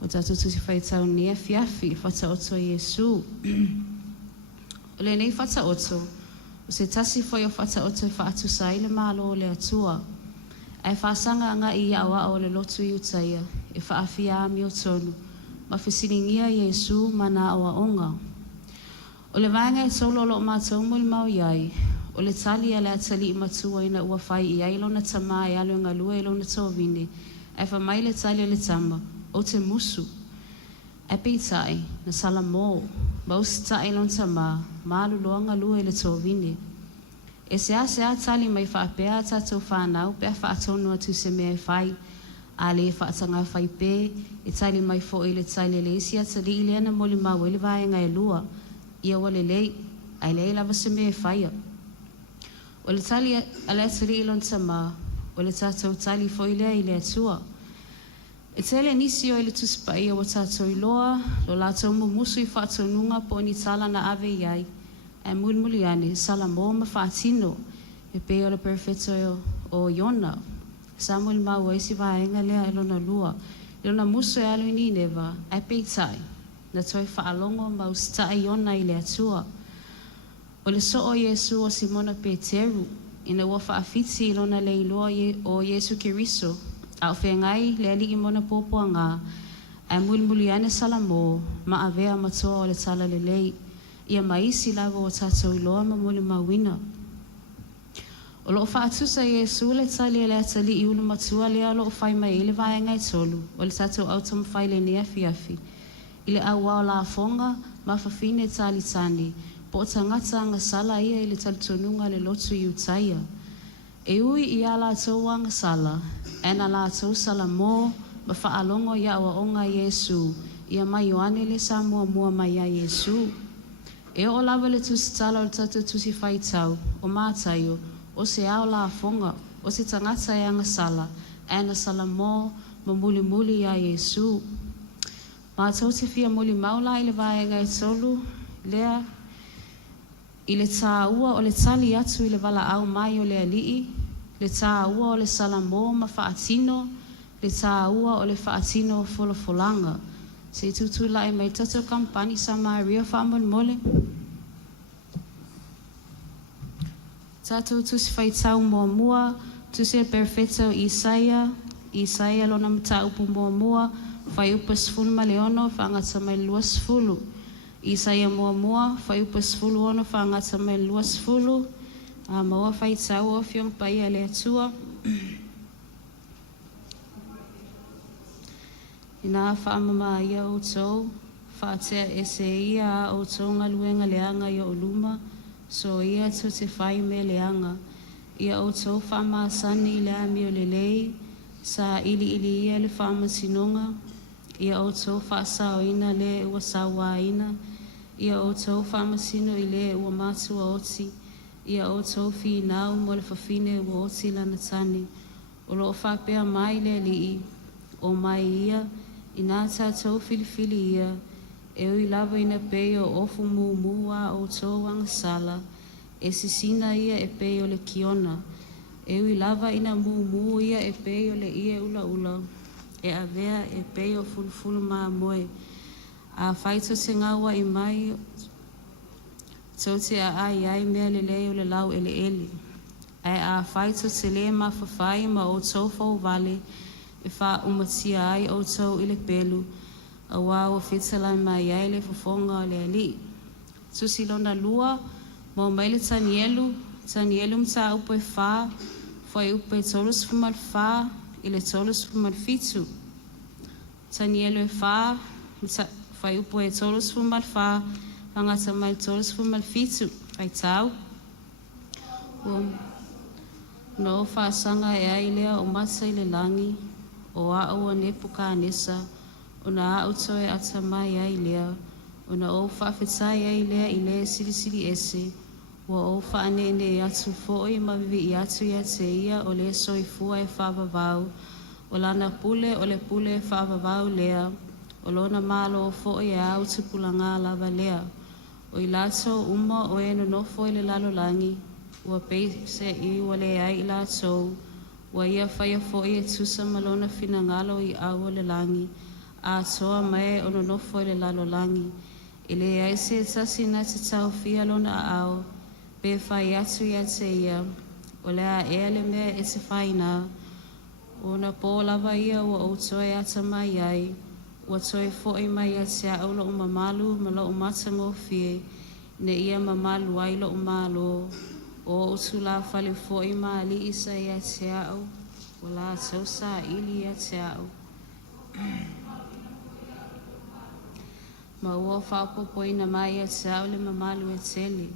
O tatu tusi whai tau nia fiafi whata oto Yesu. O le nei whata oto, o se tasi whai o whata oto e whaatu sa I le malo o le atua. Ai whaasanga anga I awa o le lotu I utaia, e whaafia ami o tonu, ma whisiringia Yesu mana awa onga. O le vaenga e tolo lo mātou muli mau iai, o le tali a le atali I matua ina ua whai I ailo na tama e alo ngā lua ilo na tōwine, ai whamai le tali o le tama, o te musu. E peitai, na salamo, mausita ilo na tama, maalu loa ngā lua ilo tōwine. E se a tali mai whaapea tātou whanau, pea whaatonu atu se mea whai, a le whaatanga whai pē, e tali mai fo I le tali le isi atali I le ana moli mau e le vaenga e lua, ia wale lei, ai lei lava se mea whaia. O le tali a le atari ilon tama, o le tātou tali fo I lea I le atua. E tele nisi o I le tuspai o tātou iloa, lo lātou musu I whaatonunga po ni tala na ave iai, e mulmuli ane salamo ma whaatino, e pe o le perfeto o Iona. Samuel mau isi vaenga lea ilona lua, ilona musu e alu ini neva, e peitai, na toi whaalongo mau sta Iona I le atua. O le so o Yesu o Simona Peteru, ina ua whaafiti ilona le iloa o Yesu Kiriso, au whengai le ali I mona popo anga, e mulmuli ane salamo, ma avea matoa o le tala le lei, ia maisi lava o tātou iloa ma muli mawina. O loo whaatusa Yesu le tali le atali I ulu matua lea loo whai mai le vaenga I tolu, o le tātou autam whai le nea fiafi. I le awa o la fonga, ma whawhine tali tani, po tangata anga sala ia I le talitonunga le lotu I utaia. E ui I ala tau anga sala, ena la tau sala mo, ma whaalongo ia awa onga Yesu, ia mai oane le sa mua mua mai a Yesu. E o lava le tusi tala o le tatu tusi whai tau, o mātaio, o se ao la fonga, o se tangata e anga sala, ena sala mo, ma muli muli a Yesu. Mātou te fia muli maula I le vaenga e tolu, lea, I le tā ua o le tali atu I le wala au mai o le alii, le tā ua o le sala mo ma whaatino, le tā ua o le whaatino folanga. Se tutu lai mai tato kampani sa Maria whaamon mole. Tato tusi whaitau mua mua, tusi e perfeto Isaia lona mta upu mua mua, whai upa sfulu ma leono, whaangata mai lua sfulu. Isaia mua mua, whai upa sfulu ono, whaangata mai lua sfulu. Maua whaitau o fiong pai a le atua. Ina whaamama ia o tau, whaatea ese ia o tau ngā luenga leanga ia o luma, so ia to te whai me leanga. Ia o tau whaama sani le ami o le lei, sa ili ia le whaama sinonga. Ia o tau whaasa o ina le ua sawa ina. Ia o tau whaama sino I le ua mātua oti. Ia o tau whi nau mo le whawhine ua oti lana tani. O loo whapea mai le lii, o mai ia, Ina tātou filifili ia, e ui lava ina peo ofu mua o tau anga sala, e sisina ia e peo le kiona, e ui lava ina mua ia e peo le ia ula ula, e avea e peo fulfulu maa moe, a whaito te ngawa I mai, tau te a ai mea le leo le lau ele ele, a whaito te le ma whawhai ma o tau fau vale, e wha umatia ai o tau I le pelu, a wā o whetala mai ai le whafonga o le ali. Tusi lona lua, mō mai le tanielu mta upo e wha, whai upo e tolus fumal wha, I le tolus fumal fitu. Tanielu e wha, whai upo e tolus fumal wha, wangata mai tolus fumal fitu, whai tau. No wha sanga e ai lea o masa I le langi, o a o ne puka nesa, o na a utoe ata mai ai lea, o na o whaafetai ai lea I lea sili ese, ua o whaane ne atu fo'i mavivi I atu ia te ia o le soifua e whaavavau, o lana pule o le pule e whaavavau lea, o lona malo o fo'i e au tupulanga lava lea, o I lato uma o e no nofo I le lalolangi, ua peise I ua le ai I lato, ua ia whaia fo'i e tusa malona finangalo I au o le langi, a toa mai o no nofo I le lalolangi, I le ai se tasi na te tau fia lona a au, pe whai atu ia te ia, o le a ea le mea e te whaina, o na pō lava ia ua o toe ata mai ai, ua toe fo'i mai a te au lo mamalu ma lo mata ngō fie, ne ia mamalu ai lo malo, o utu la whale fo'i ma li isa ia te au, o la tausa ili ia te au. Ma ua whaopopo ina mai a te au le mamalu e tele,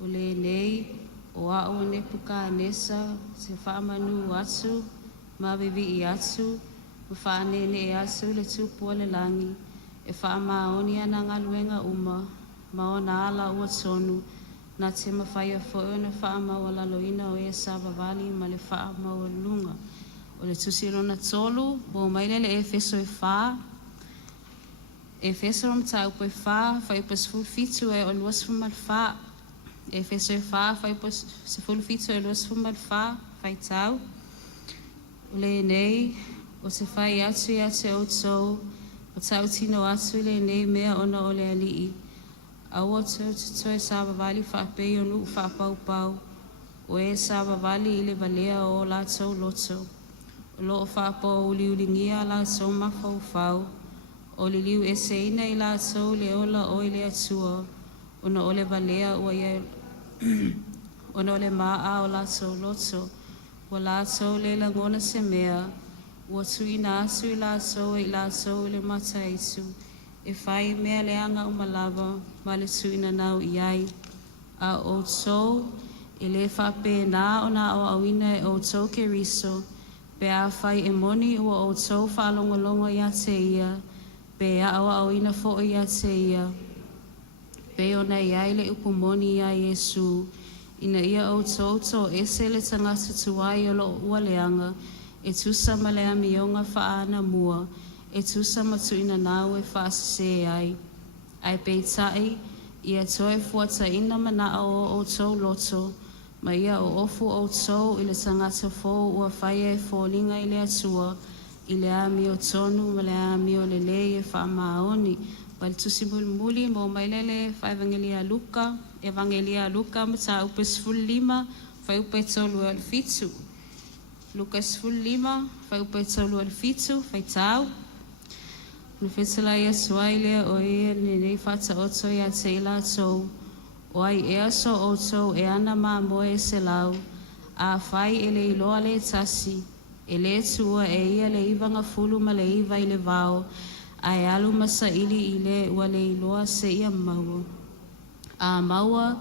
o le nei, o a o ne puka nesa, te whaamanu atu, ma bibi I atu, o whaane ne e atu le tupua le langi, e whaamaoni ana ngaluenga uma, ma o na ala ua tonu, na te mawhaia fo'i o na whaamaua laloina o e Savavali ma le whaamaua lunga. O le tusi rona tolu, bo maile le e feso e wha, e feso rom tau po e wha, whai pas fulfitu e o luas fumal wha, e feso e wha, whai pas fulfitu e luas fumal wha, whai tau. O le nei, o te whai atu ia te o tau, o tau tino atu le nei mea ona o le alii. Aua tau te toe Savavali whaapei o nu whaapaupau, o e Savavali I le valea o la tau loto. O loo whaapau uliulingia la tau mawhau, o le liu e seina I la tau le ola o I le atua, o na o le valea o ia, o na o le maa o la tau loto, o la tau le langona se mea, ua tuina asu I la tau le mata isu, e whai mea le anga umalava, ma le tuina nau iai, a o tau, e le whape na o na o awina e o tau ke riso, pe a whai e moni ua o tau whaalongolongo ia te ia, pe a o awina fo ia te ia, pe o na iai le upumoni ia Yesu, ina ia o tau to ese le tangata tuai o lo ua leanga, e tusa ma le amionga whaana mua, e tusa matuina nau e whaasase ai. Ai peitai, ia toe fuata ina mana o tau loto, ma ia o ofu o tau I le tangata fo ua whaia e fōlinga I le atua, I le amio tonu ma le amio le le e whaamaoni, pa le tusi muli mo mailele Evangelia Luka mata upes full 5, whai upe tolu al fitu. Lukas full 5, whai upe tolu al fitu, whai tau. Nufetala Yesu aile o e nei fata oto ia te ila tou, o ai e aso oto e ana ma moe se lau, a whai e le iloa le tasi, e le tua e ia le iwanga fulu ma le iwa I le vao, a e alu masa ili I le ua le iloa se ia maua. A maua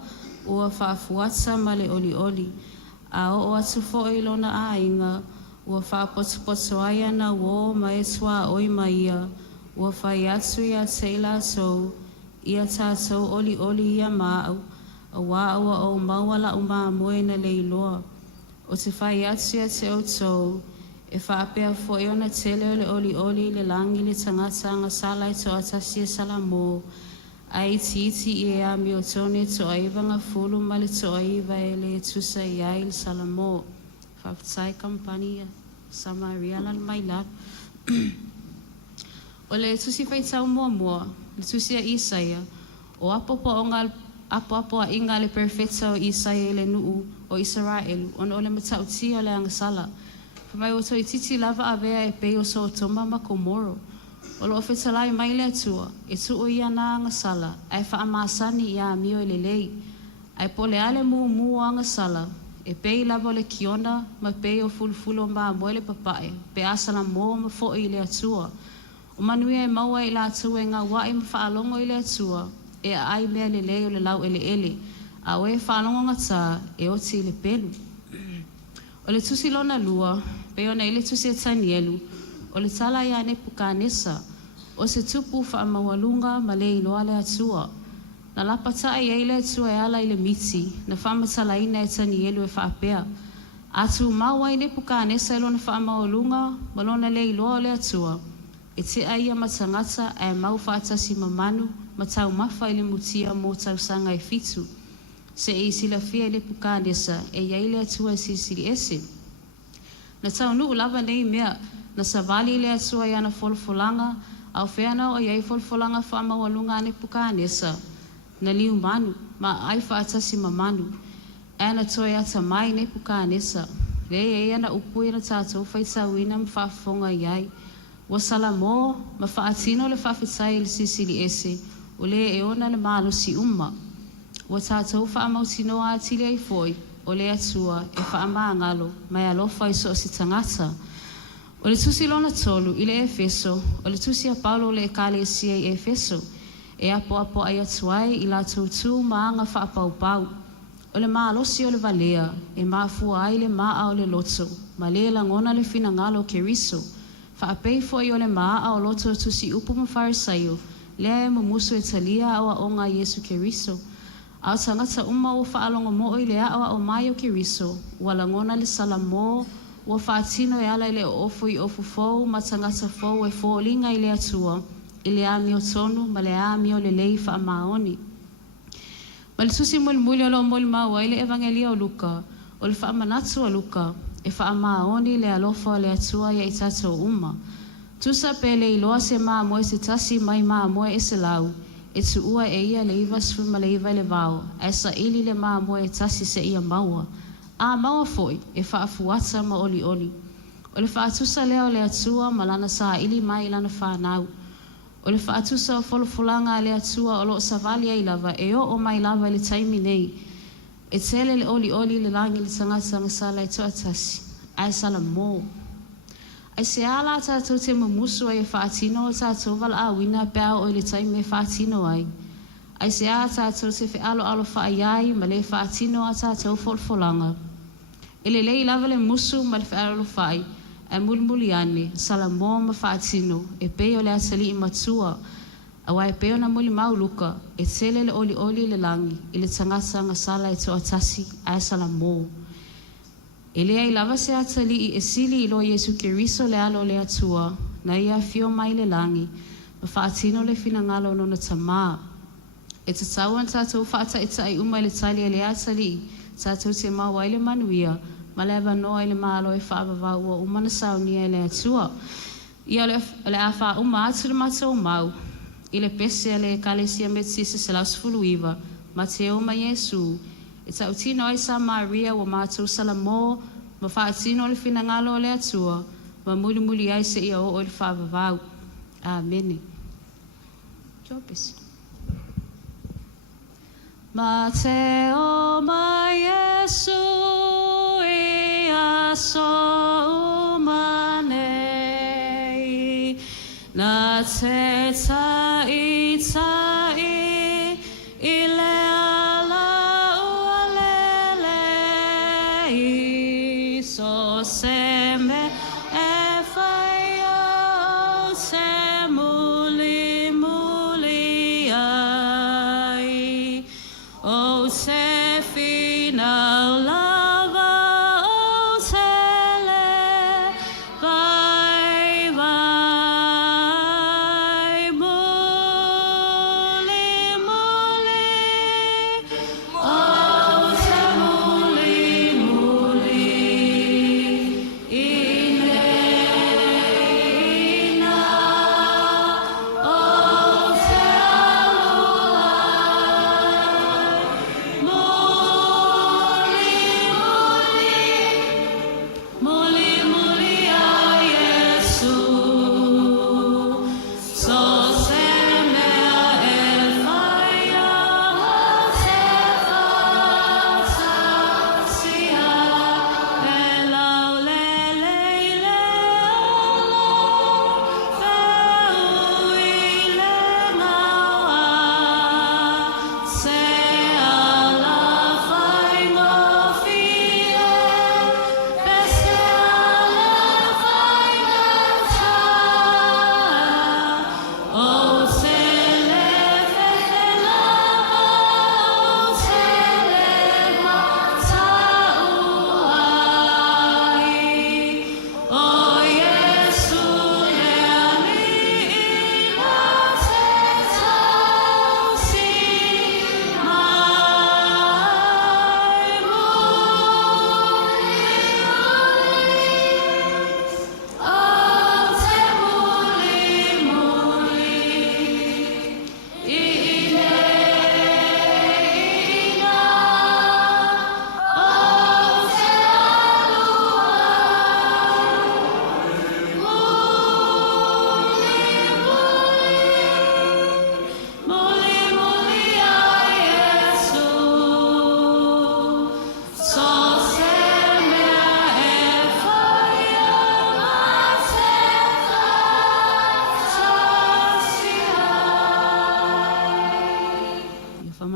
ua whaafuata ma le oli, a o atu fo ilona a inga, ua whaapotupoto ai ana wo ma e tua oi maia, ua whai atu ia te ila tou, ia tātou oli ia māu, a wā ua o maua la uma moe na le iloa. O te whai atu ia te o tou, e whaapea fo i ona tele o le oli le langi le tangata anga sala I to atasi e salamo, ai titi I a mi o tone to aivanga fulu ma le to aiva e le tusa I ai le salamo. Whaftai kampani Samaria lan mai lat. O le tusi whai tau mua, le tusi a Isaia, o apopo a inga le perfecta o Isaia le nuu o Israel, ona o le matauti o le angasala. Whamai o toi titi lava a vea e pei o so toma ma komoro. O lo whetalai mai le atua, e tu o ia na angasala, ai whaamasani I a mio I le lei. Ai po le ale mu angasala, e pei lava o le kiona, ma pei o fulfulo ma moe le papae, pe asala mo ma fo I le atua. O manuia e maua I la atua e ngā wae ma whaalongo I le atua, e ai mea le lei o le lau ele, a oe whaalongo ngata e oti I le penu. O le tusi lona lua, pe ona I le tusi e tanielu, o le tala ia Nepukanesa, o se tupu whaamawalunga ma le iloa le atua. Na lapata e le atua e ala i le miti, na whaamatala ina e tani elu e whaapea. Atu maua i Nepukanesa ilo na whaamawalunga, malona le iloa le atua. E te aia matangata e mau whaatasi mamanu, ma tau mafa i le mutia mō tau sanga e fitu. Se e sila fia i Nepukanesa e iaile atua e sisili ese. Na tau nuu lava nei mea, na savali le atua i ana folfolanga, au whiana o iai folfolanga whaamawalunga a Nepukanesa. Na liu manu, ma ai whaatasi mamanu. Ana toi ata mai Nepukanesa. Rei e ana upui na tātou whaitauina ma whaafonga iai. Wa salamo, ma whaatino le whawhitai le sisili ese, o le e ona le malusi umma. Wa tātou whaamautino a atile ai foi, o le atua e whaamangalo, mai alofa i so si tangata. O le tusi lona tolu i le Efeso, o le tusi a Paulo le ekalesia i Efeso, e apo ai atuai i la tautu maanga whaapaupau. O le maalosi o le valea, e maafua ai le maa o le loto, ma le langona le finangalo keriso. Whaapei fo i o le maa o loto tusi upu ma farisaio, le mumusu e talia awa o ngā Yesu keriso. Au tangata umma o whaalonga mo i le awa o maio keriso, wala ngona le salamo, wa whaatino e ala i le ofu i ofu fau, ma tangata fau e fo linga i le atua, i le ami o tonu, ma le ami o le lei wha maoni. Ma le tusi muli o lo muli maua i le evangelia o Luka, o le wha manatu o Luka, e wha maoni le alofa o le atua ia i tatou umma. Tusa pe le iloa se maa moe se tasi mai maa moe e se lau, e tu ua e ia le iwa sfuma le iwa le vao, e sa ili le maa moe e tasi se ia maua. A maua foi, e wha afuata ma oli oli. O le wha atusa leo le atua ma lana sa ili mai lana wha nau. O le wha atusa o folofulanga le atua o lo savali ai lava, e o mai lava le taimi nei. E tele le oli oli le langi le tangata ngasala e toa tasi. Ai sala mō. Ai se ala tātou te mamusu ai e whaatino o tātou wala awina pēo o le taimi e whaatino ai. Ai se ala tātou te whi alo whaaiai ma le whaatino a tātou folfolanga. E le lei lava le musu ma le whi alo whaai, e mulmuli ane, sala mō ma whaatino, e peo le atali i matua, awa e peo na muli mauluka, e tele le oli oli le langi, i le tangata ngasala e toa tasi, ai sala mō. E lea i lava se atali i esili i lo Yesu keriso le alo le atua, na ia fio mai le langi, ma whaatino le finangalo no na tamaa. E te tauan tātou whaata e tai umai le tali e le atali, tātou te maua i le manuia, ma le noa i le maalo e whaavavau o umana saunia e le atua. Ia le a wha uma atu le matou mau, i le pese le kalesia metisi se lausfulu iwa, ma te oma Yesu, e tau tino ai sa Maria wa mātou salamo, ma whaatino le finangalo le atua, ma muli ai se ia o le whaavavau. Amen. Jopis. Ma te oma Yesu i aso umanei, na te tai i le se me e whai au se muli ai, o se fina lava o se le vai muli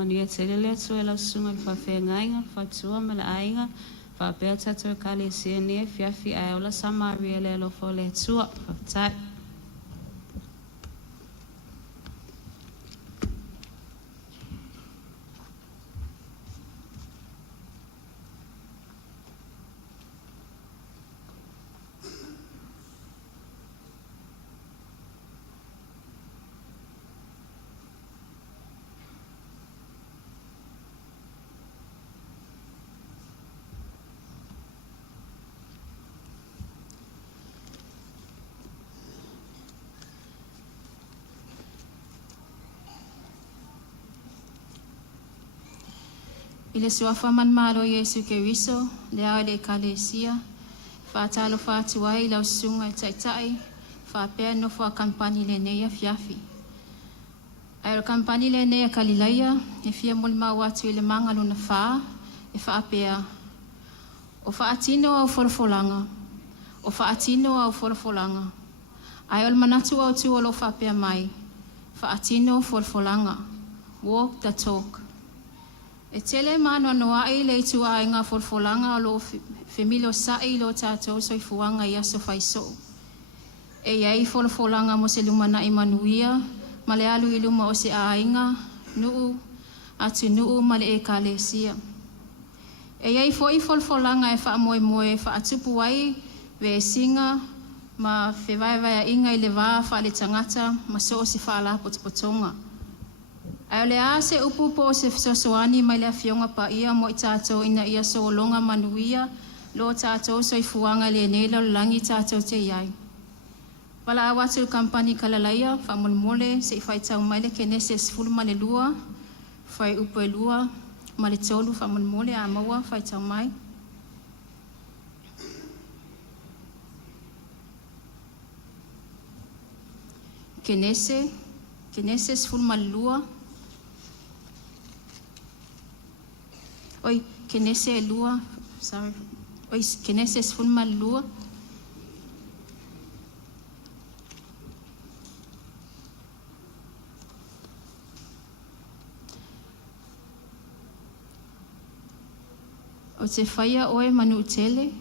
manuia te lele atu e lau sunga le whawhengainga, le whatua ma le ainga, whapea tatu e kale sia nia fiafi ai ola Samaria le alo fo le atua, whawtai. I le suafa man malo Yesu Keriso, le au le kalesia, whaatalo whaatuai lau sunga i taitai, whaapea nofo a kampani le neia fiafi. Ai o kampani le neia Kalilaia, e fia mulma watu i le manga luna whaa, e whaapea. O whaatino au wholofolanga, o whaatino au wholofolanga. Ai o manatu au tu o lo whaapea mai, whaatino wholofolanga. Walk the talk. E tele mano noa i le tu a inga wholofolanga o lo femilo sai lo tātou soi fuanga i aso whaiso. E iai wholofolanga mo se lumana i manuia, ma le alu i luma o se a inga, nuu, atu nuu ma le e kalesia. E iai fo i wholofolanga e wha moe moe wha atupu wai, ve singa, ma whewaiwai a inga i le wā wha le tangata, ma so o se wha la potopotonga. Ai ole a se upu po se sosoani mai le fionga pa ia mo i tātou ina ia so longa manuia lo tātou so i fuanga le nela langi tātou te iai. Wala a watu kampani Kalalaia, whamolmole se i whaitau mai le kenese sfulu ma le lua, whai upu e lua, ma le tolu whamolmole a maua whaitau mai. Kenese sfulu ma le lua, oi, kenese e lua, sorry. Oi, kenese sfulu ma le lua. O te whaia oe manu tele.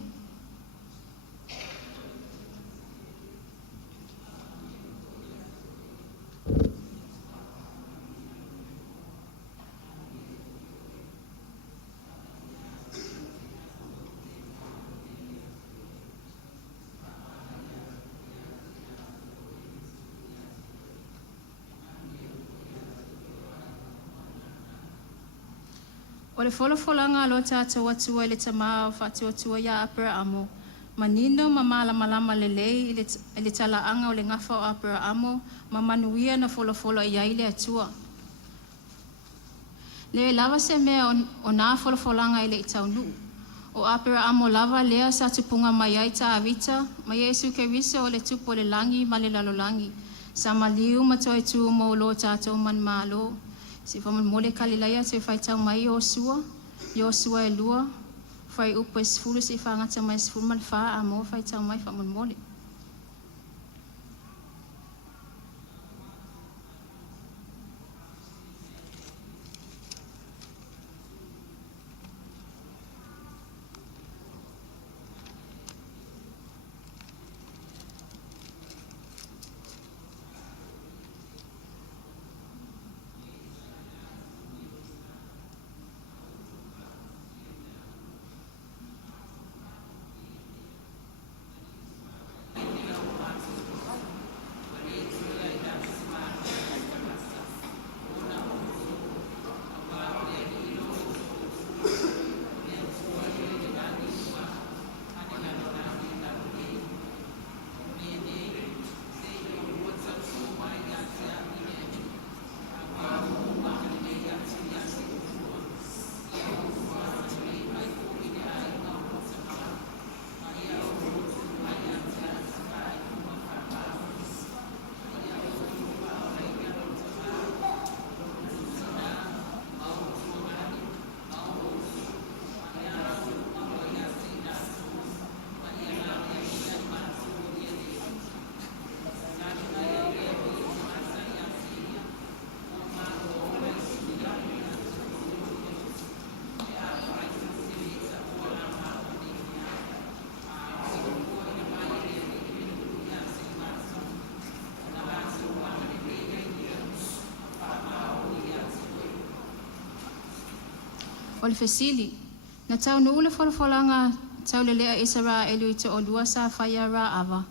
O le wholofolanga lo tātou atua i le tamā o whātua atua ia apera amo. Manino ma malama le lei i le talaanga o le ngafa o apera amo, ma manuia na wholofolo i ai le atua. Le lava se mea o nā wholofolanga i le itaunu. O apera amo lava lea sa tupunga mai ai ta avita, ma Yesu Keriso o le tupo le langi ma le lalolangi. Sa maliu ma toi tu mo lo tātou man malo. Si whamolmole Kalilaia te whaitau mai Iosua e lua, whai upa esfulu si whangata mai esfulu man wha a mo whaitau mai whamolmole. o le fesili. Na tau nuu le whalafolanga tau le lea Israelu I te olua sa whaia rā awa.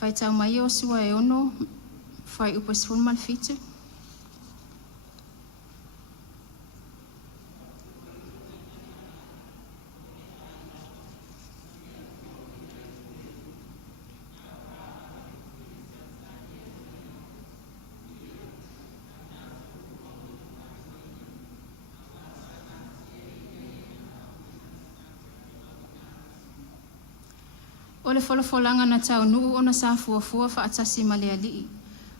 Whai tau mai o sua e ono, whai upa sifun malfitu. O le whalafolanga na tau nuu o na sa fuafua whaatasi ma le alii.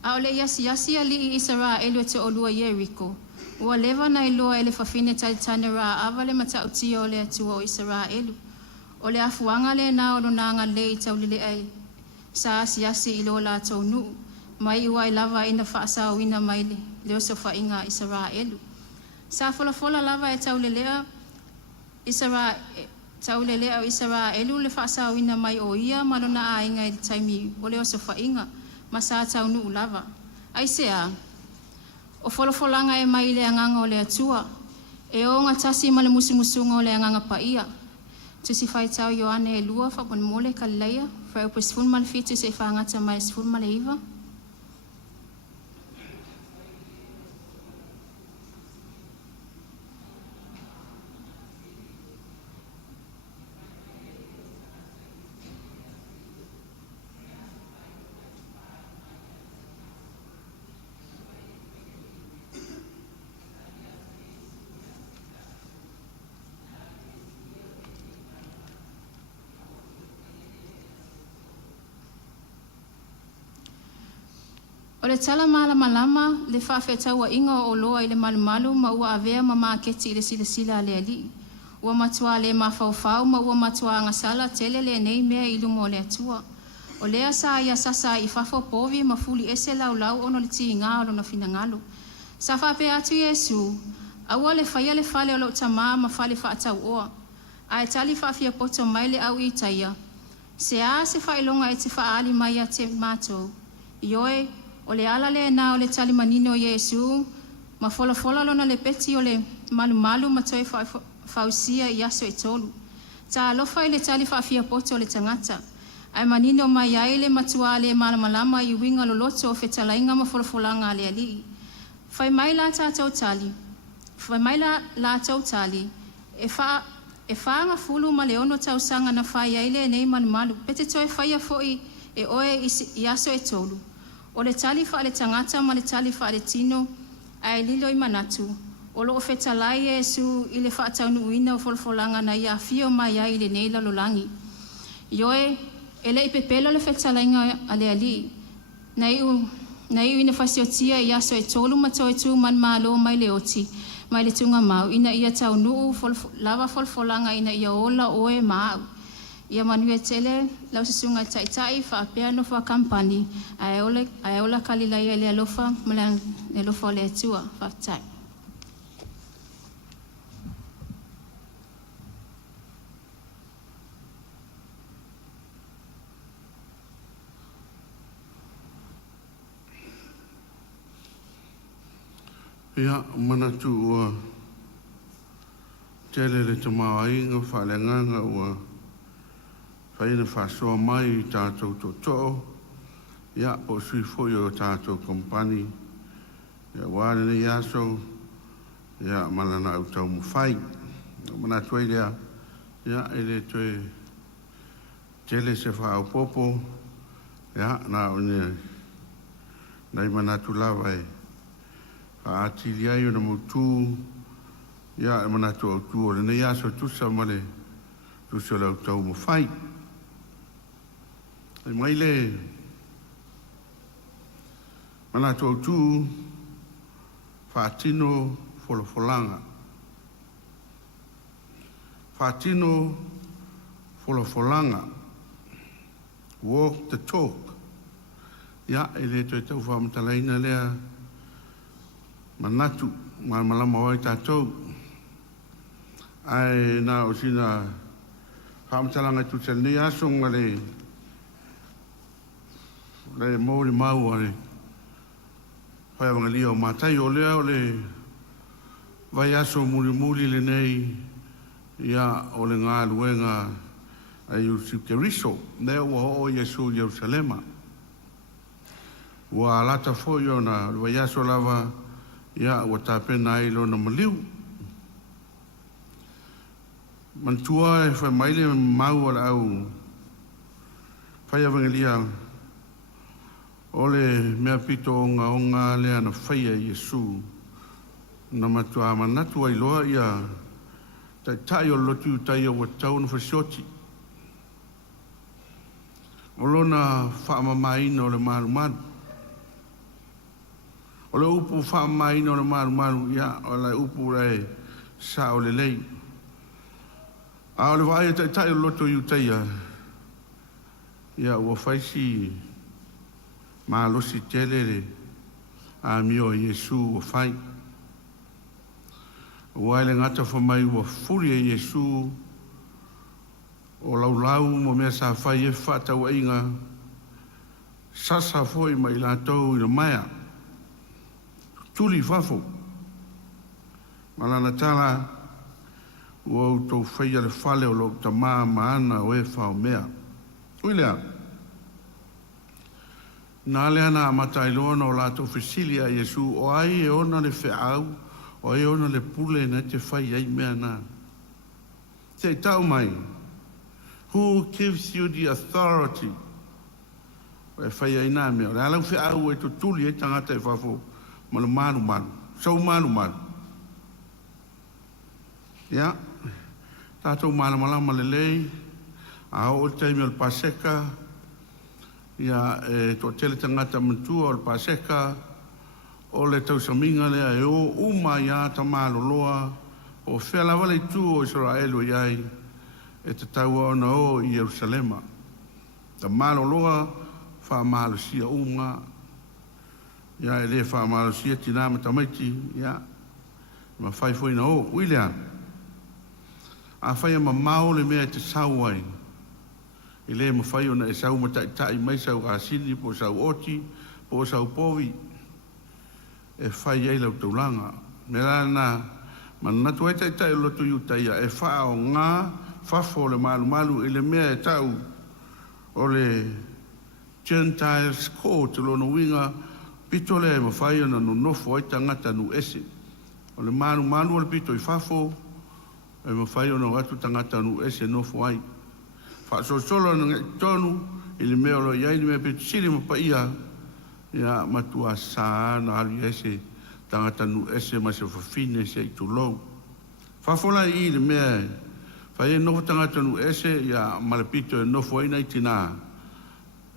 A o le yasi alii Israelu te olua Jericho. Ua lewa na iloa ele whawhine talitane rā awa le matautia o le atua o Israelu. O le afuanga le na o nanga le I tau lile ai. Sa asi ilo la tau nuu. Mai iwa I lava ina whaasa o ina mai le oso whainga Israelu. Sa whalafola lava e tau lelea Tau le lea o Israelu le whaasa o ina mai o ia malona a inga I taimi o le oso whainga ma sa tau nuu lava. Aisea, o whalafolanga e mai le anganga o le atua, e o ngā tasi ma le musumusunga o le anganga pa ia. Tusi whai tau Ioane e lua whapon mole kalileia, whai upo sifun malfitu se whaangata mai sifun male iwa. O le tala malama le whawhetau inga o loa I le malumalu ma ua avea ma maaketi I le silasila le ali. Ua matua le mawhauwhau ma ua matua ngasala tele le nei mea ilumo o le atua. O lea sa ia sasa I whafo povi ma fuli ese lau ono le ti ngā o na finangalo. Sa whape atu Yesu, aua le whaia le whale o lo tama ma whale whaatau oa. A e tali whawhia poto mai le au I taia. Se a se whailonga e te whaali mai a te mātou. Ioe, o le ala le na o le tali manino o Yesu, ma fola lona le peti o le malu ma toi whausia I aso e tolu. Ta alofa I le tali whawhia poto o le tangata. Ai manino mai ai le matua le malamalama I winga lo loto o whetalainga ma folanga le ali. Whai mai la tātou tali, e whaanga fulu ma le ono tausanga na whai ai le nei malu. Pete toi whaia foi e oe I aso e tolu. O le tali wha le tangata ma le tali wha le tino ai lilo I manatu. O lo o whetalai Yesu I le wha taunu uina o folfolanga na ia fio mai ai le nei lalolangi. Ioe, e le I pepelo le whetalainga a le ali. Na iu ina whasiotia I aso e tolu ma toi tu man malo mai le oti, mai le tunga mau. Ina ia taunu lava folfolanga ina ia ola oe mau. Ia manue tele lau sisunga taitai whaapea no wha kampani a eola kalilai le alofa malang le alofa le atua whaatai. Ia manatu ua tele le tamau inga whalenganga ua whaina whasoa mai I tātou toto, ia o sui foi o tātou kompani, ia wāne ne iaso, ia malana au tau mwhai, mana tue lea, ia ele tue tele se whao popo, ia na une, nai manatu lawa e, atili ai o na mautu, ia manatu au tu o le ne iaso tusa male, tusa lau tau mwhai, ai mai le mana tau tu whaatino wholofolanga. Whaatino wholofolanga. Walk the talk. Ia, e le toi tau whamatalaina lea manatu, malama wai tātou. Ai nā o sina whamatalanga tutel ni asonga le mōri mau ale whai wanga lia o mātai o lea o vai aso muli le nei ia o le ngā luenga ai usi keriso ne ua o Yesu Jerusalema ua alata fo iona vai aso lava ia ua tāpena ai lona maliu mantua e whai maile mau ala au whai avangelia ole mea pito onga lea na whaia Yesu na matua manatu ai loa ia tai o lotu tai o watau na whasioti o lona whaamamaina o le maru o le upu whaamamaina o le maru ia o le upu rei sa o le lei a o le vai tai o lotu iu taia ia ua whaisi ma losi telere a mio Yesu o whai ua ele ngata whamai ua furi e Yesu o laulau mo mea sa whai e whatau inga sasa foi mai lātou i na maia tuli whafo malana tala ua utou whai ale whale o lok ta maa maana o e whao mea uilea nā lea nā matai loana o lātou whisili a Yesu o ai e ona le wheau o e ona le pule na te whai ai mea nā. Te tau mai, who gives you the authority? O e whai ai nā mea, o le alau wheau e to tuli e tangata e whafo, ma le manu, sau manu. Ia, tātou malama le lei, a o teimi o le paseka, ia e to tele tangata mantua o le paseka, o le tausaminga lea e o uma ia ta maloloa o whea lawa le tū o Israelu iai e te taua ona o i Jerusalema. Ta maloloa wha mahalosia unga ia e le wha mahalosia tina ma tamaiti ia ma whai fwina o William. A whai ama mao le mea te sauai i le ma whai ona e sau ma tai mai sau asini po sau oti po sau povi e whai ei lau taulanga. Me rana, manatu e tai lotu iu taia, e whao ngā, whafo le malu i le mea e tau o le Gentiles Court, lono winga, pito le e mawhai ana no nofo ai tangata nu ese. O le malu o le pito i whafo, e mawhai ana atu tangata nu ese nofo ai. Wha solo na ngai tonu, i le mea lo iai, ni mea pito siri ma pa ia, ia matua sa na ali ese tangata nu ese ma se fafine se i tulou. Fafola i le mea, fai e nofo tangata nu ese, ia malapito e nofo ai nei tina,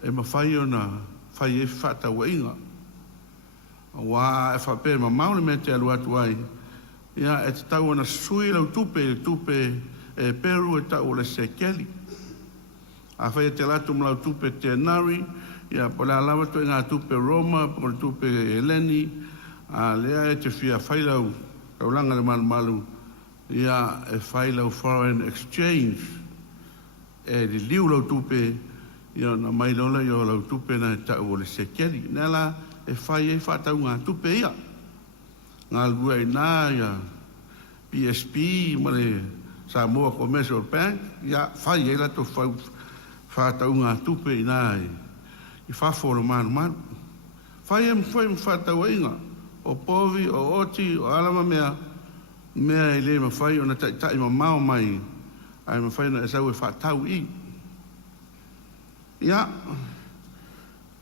e ma fai ona, fai e fata wa inga. Wa e fape ma maule me te alu atu ai, ia e te tau ona sui lau tupe e peru e tau le sekeli. A fai e te latu mlau tupe te nari, ia po le alawa tu ngā tupe Roma, po le tupe Eleni, a lea e te fia whailau, kaulanga le malu, ia e whailau foreign exchange, e li liu lau tupe, ia na mai lola i o lau tupe na tau o le sekeri. Nela e whai e whatau ngā tupe ia. Ngā lua i nā, ia PSP, ma le Samoa Commercial Bank, ia whai e lato whatau ngā tupe i nā i whafo lo manu. Whai e mwhatau inga, o povi, o oti, o alama mea i le ma whai o na tai ma mao mai, ai ma whai na e sau e whatau i. Ia,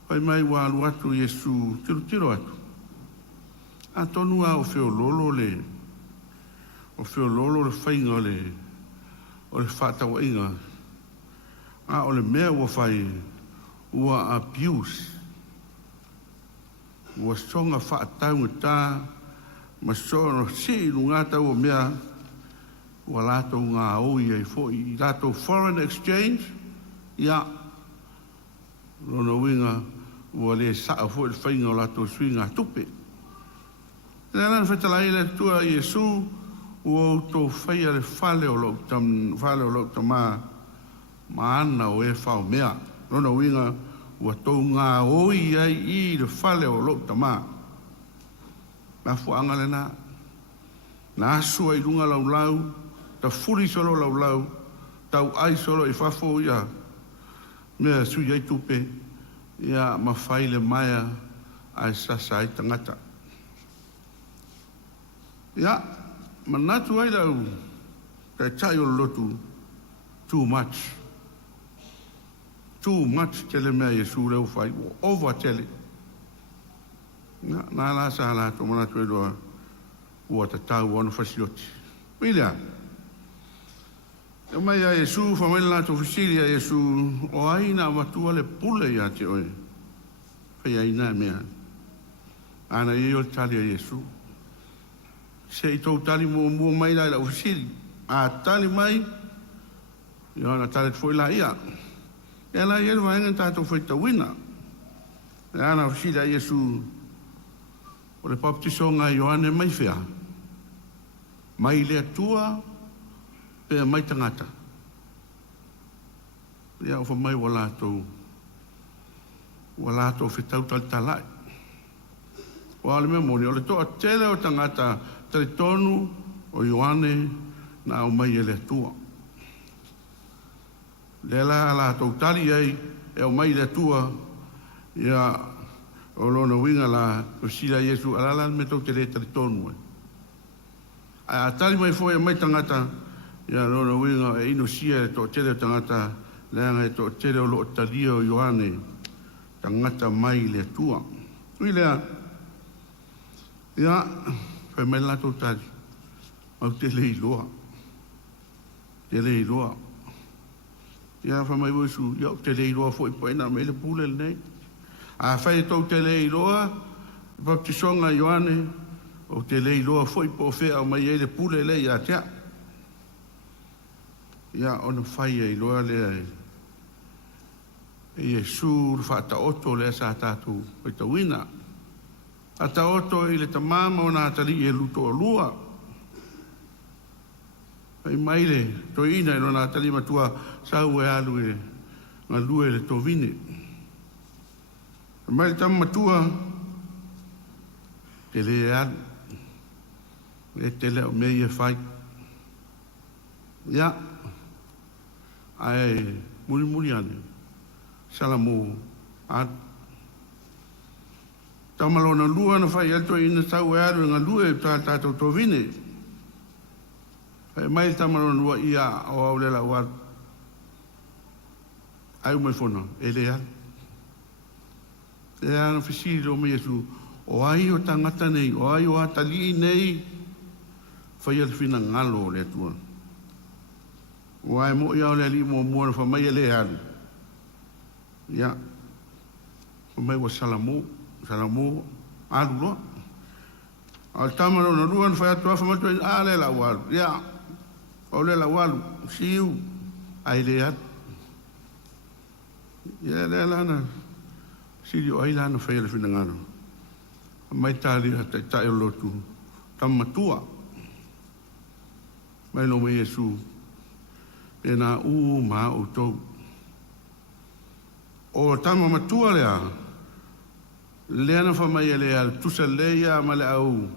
whai mai wa alu atu Yesu, tiro atu. A tonua o whio lolo le whainga o le whatau inga. A o le mea ua whai, ua abuse. Ua songa whaatau ngā ma sono si ngata o mea, ua lato ngā oi ai fo i lato foreign exchange, ia, lona winga, ua le saa fo il whainga o lato swinga tupe. Nēlan whetalai le tua Yesu, ua uto whaia le whale o lok tamā, ma ana o e whao mea. Lona winga, ua tau ngā oi ai i le whale o lok tamā. Ma fuanga le nā. na asu ai lunga laulau, ta furi solo laulau, tau ai solo i fafo ia, mea sui ai tupe, ia mawhai le maia ai sasa ai tangata. Ia, manatu ai lau, tai tai o lotu, too much. Too much tele mea Yesu leu whai, over tele. Nā la sa la to manatu e doa, ua ta tau ono fasioti. Wilea, e mai a Yesu, whamai la to fisiri a Yesu, o aina matua le pule ia te oe. Whai aina mea. Ana i o tali a Yesu. Se i tau tali mua mai la ila fisiri. A tali mai, i ona tali tfoi la ia. E la i elwa engen tātou whai tawina. E ana fisiri a Yesu, o le baptisonga Ioane mai whea. Mai le atua, pe mai tangata. Ia o mai walato whetau talai. O ale me moni, o le toa tele o tangata, tele tonu o Ioane na o mai le atua. Le la tau tali ai, e o mai le atua, ia o lona winga la o sila Yesu, alala me tau tele tonu. A tali mai foi mai tangata, ia lona winga e ino sia e to tele tangata, leanga e to tele o lo talia o Ioane, tangata mai le atua. Ui lea, ia, fai mai lato tali, mau tele iloa. Tele iloa. Ia, fai mai woisu, ia, tele iloa foi poena, me le pule le nei. A fai tau tele iloa, baptisonga Ioane, o tele iloa foi po fea o mai ele pule le ia tea. Ia, ona fai e iloa le e Yesu whaata oto le sa tātou pei tawina. Ata oto i le tamama o nā tali e luto o lua. Pei maile, to ina i no nā tali matua sau e alu e ngā lue le tō vine. Pei maile tam matua te le e alu. E te leo mei e whai. Ia, ai muri ane. Salamu ad. Tamalona lua na whai alto ina tau e aru ngā lue tātou tō vine. Hai mai tamalona lua ia o au lela uad. Ai umai whono, e le al. E ana whisiri o me Yesu, o ai o tangata nei, o ai o atali nei, whai al whina ngalo le atua. O ai mo ia o le li mo mua na whamai e le aru. Ia, mai wa salamu, alu loa. Al tamaro na ruan whai atua whamatu a le la walu. Ia, o le la walu, siu, ai le atu. Ia le lana, siri o ai lana whai ale whina mai tali a tai o lotu, tamatua. Mai no me Yesu, e nā ma o tau. O tama matua lea, lea na whamai lea, tusa lea ma le au,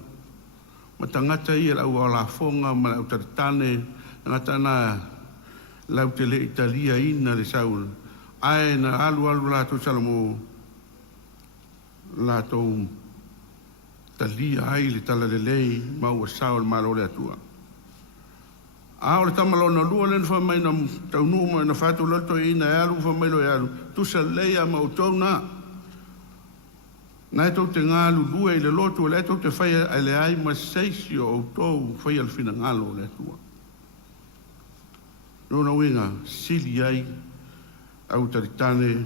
ma tangata ia au o la fonga, ma le au taritane, ngata na lau te le Italia ina le saul, ai na alu la to salamo, la to talia ai le tala le lei, ma ua saul ma lo le atua. A o le tamalona lua le whamai na taunuma na whātu loto i na alu whamai lo e alu. Tusa leia ma o tau nā. Nai tau te ngālu lua i le loto, le tau te whai a le ai ma seisi o tau whai al whina ngālo le atua. Nona winga, sili ai, au taritane,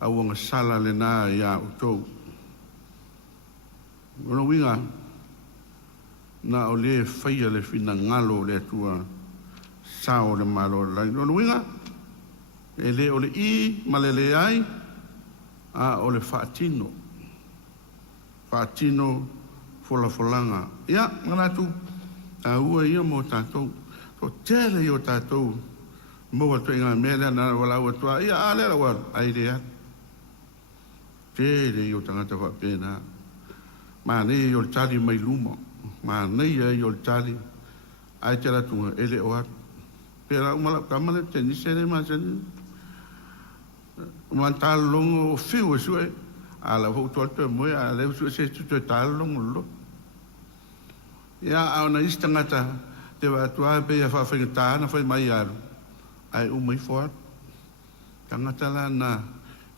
au anga sala le nā i a o tau. Nona winga, na o le whai al whina ngālo le atua. Sao le malo lai no winga e le o le I ma le ai a o le fatino folanga ia ngana tu a ua ia mo tatou to tele yo tatou mo to inga mele na wala o to ia ale la wa ai le tele yo tangata fa pena ma ne yo tali mai lumo ma ne yo tali ai te ratunga ele o atu. Pera umala kamane te nisere masani. Man talongo o fiu e sue. Ala ho tolto e moe a leu sue se tu te talongo lo. Ia au na istangata te watua pe ia whawhenga tāna whai mai aru. Ai umai whoat. Tangata la na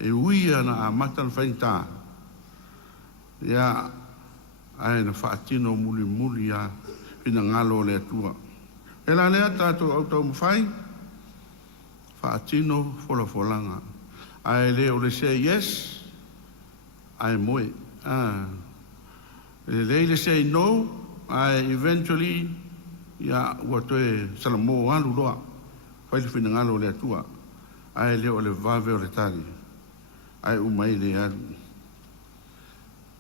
e uia na a matan whain tā. Ia ai na whaatino muli muli ia pina ngalo le atua. E la lea tātou au tau mwhai. Whaatino fola folanga. Ai leo le say yes. Ai moe. Le say no. Ai eventually ia ua toe salamo alu loa. Whai le whina ngalo le atua. Ai leo le vave o le tari. Ai umai le alu.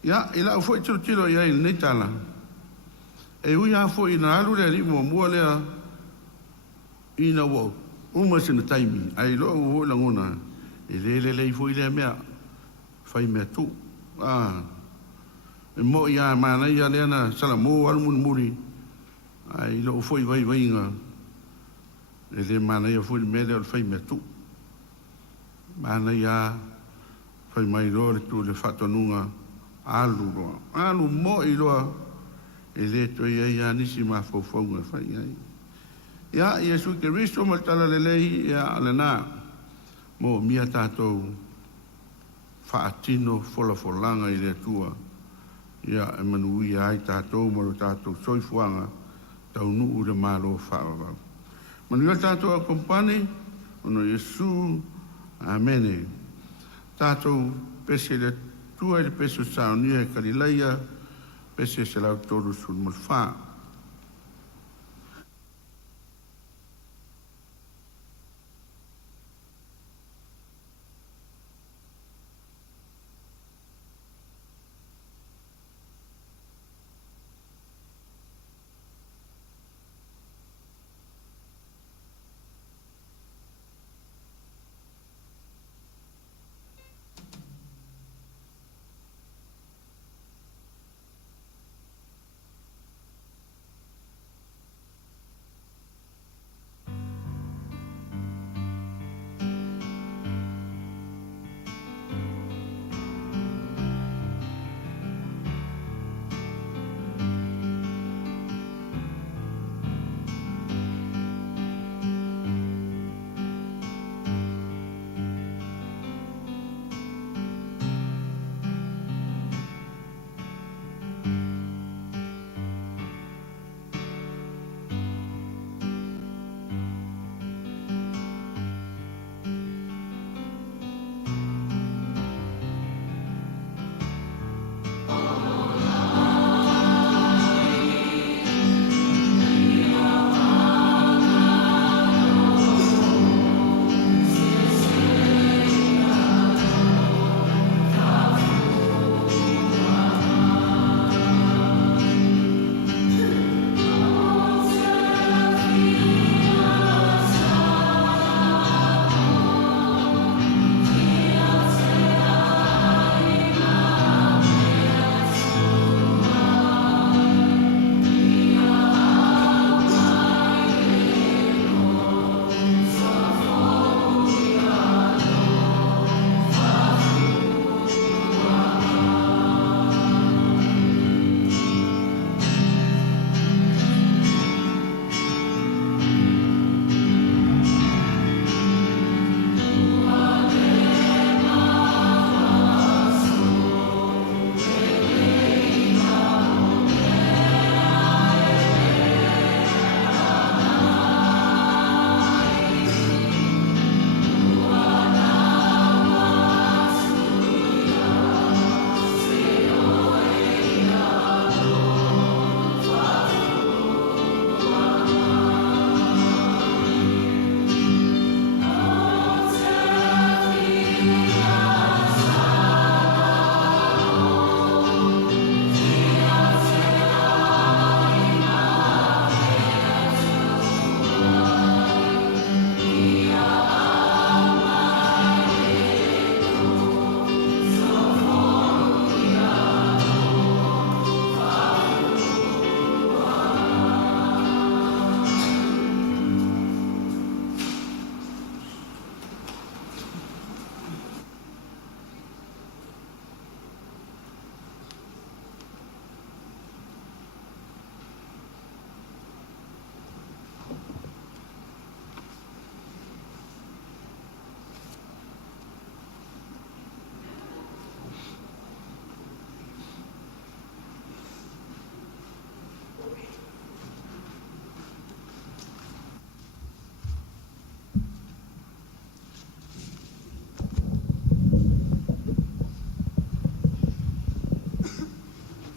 Ia, ila u fwoi tiro ia i nei tala. E ui a fwoi na alu le ali mua lea ina wau. Uma sina taimi. Ai loa u hoi langona. E le i fwoi lea mea. Whai mea tu. E mo ia mana ia lea na salamo alu muri. Ai lo u fwoi vai inga. E le mana ia fwoi mea lea whai mea tu. Mana ia whai mai loa le tu le whatonunga. Alu mo i loa e le to ia nisi ma fofonga fai ai. Ia Iesu Keristo ma tala lelei ia alena mo mia tātou whaatino folanga i le tua. Ia e manui ai tātou mo tātou soifuanga tau nuu le malo whaava. Manui tātou a kompane ono Iesu amene. Tātou pese le tua il peso saunia e Galileia, pese se lau tolu sul mulfa.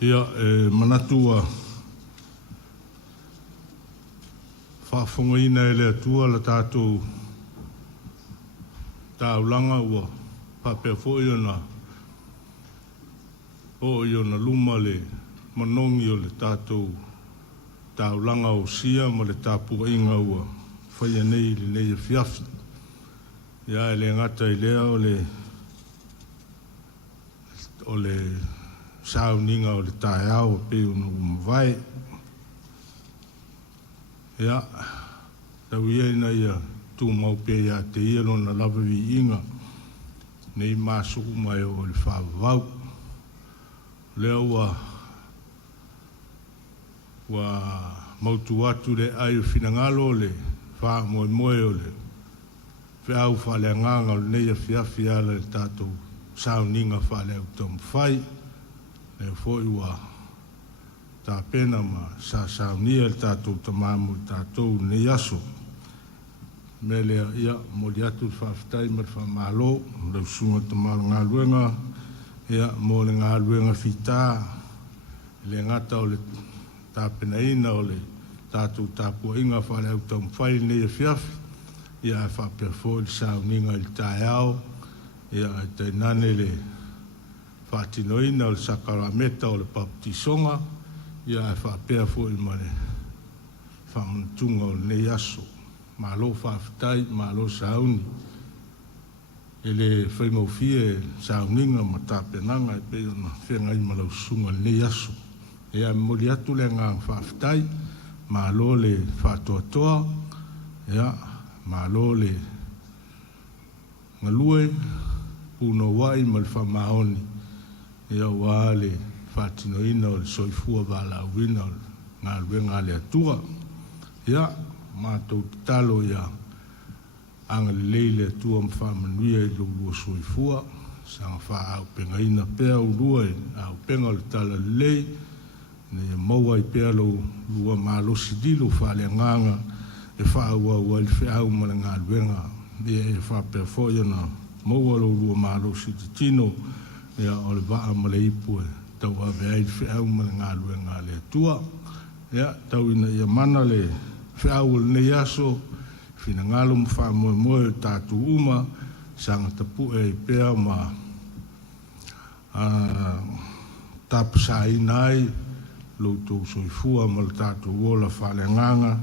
Ia manatua whaafongaina e le atua la tātou tāulanga ua whapea fo i ona luma le manongi o le tātou tāulanga o sia ma le tāpua inga ua whaia nei le nei fiafi. Ia e le ngata i lea o le sauninga o le tāiao pe unu umawai. Ia, tau ina ia tū mau pe ia te ielo na lawawi inga nei māsuku mai o le whāwau. Lea wa mautu atu le ai o finangalo le wha moe moe o le whiau whale nganga o le neia fiafi ala le tātou sauninga whale au tamu whai. Le fwoi wa tā pena ma sa saunia le tātou tamamu tātou nei aso. Me lea ia mo li atu whawhitai ma le whamalo, lau sunga tamala ngā luenga, ia mo le ngā luenga whita, le ngata o le tāpena ina o le tātou tāpua inga whale au tamu whai nei a fiafi, ia e whapea fwoi le sauninga i tāi au, ia e te nane le whaatinoina o le sakarameta o le paputisonga, ia e whapea fwoi ma le whamantunga o le nei aso. Malo whawhitai, malo sauni. E le whaimawhia sauninga ma tāpenanga e peo na whengai malau sunga le nei aso. E a mori atu le ngā whawhitai, malo le whātoatoa, ia, malo le ngalue, puno wai ma le whamaoni. Ia wā le whātinoina o le soifua wala wina o ngā luenga le atua. Ia, mātou talo ia anga le leile atua ma whamanuia i lua soifua. Sanga wha au penga ina pea o lua e au penga o le tala lei. Ne maua i pea lua malosi dilo whale nganga e wha au i whiau ma le ngā luenga. Ia e wha pea fōia na maua lua malosi di tino. Ia o le waa ma le ipu e tau ave ai whiau ma le ngā luenga le atua. Ia tau ina ia mana le whiau le nei aso, whina ngalo ma wha moe moe tātu uma, sanga tapu e pea ma tapasa inai, loutou soifua ma le tātu wola whale nganga,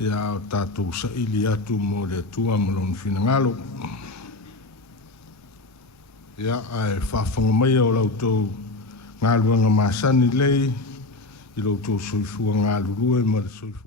ia o tātu sa ili atu mo le atua ma lon whina ngalo. Ia ai whawhanga mai o lautou ngā luanga māsani lei, i lautou soifua ngā lurue ma le soifua.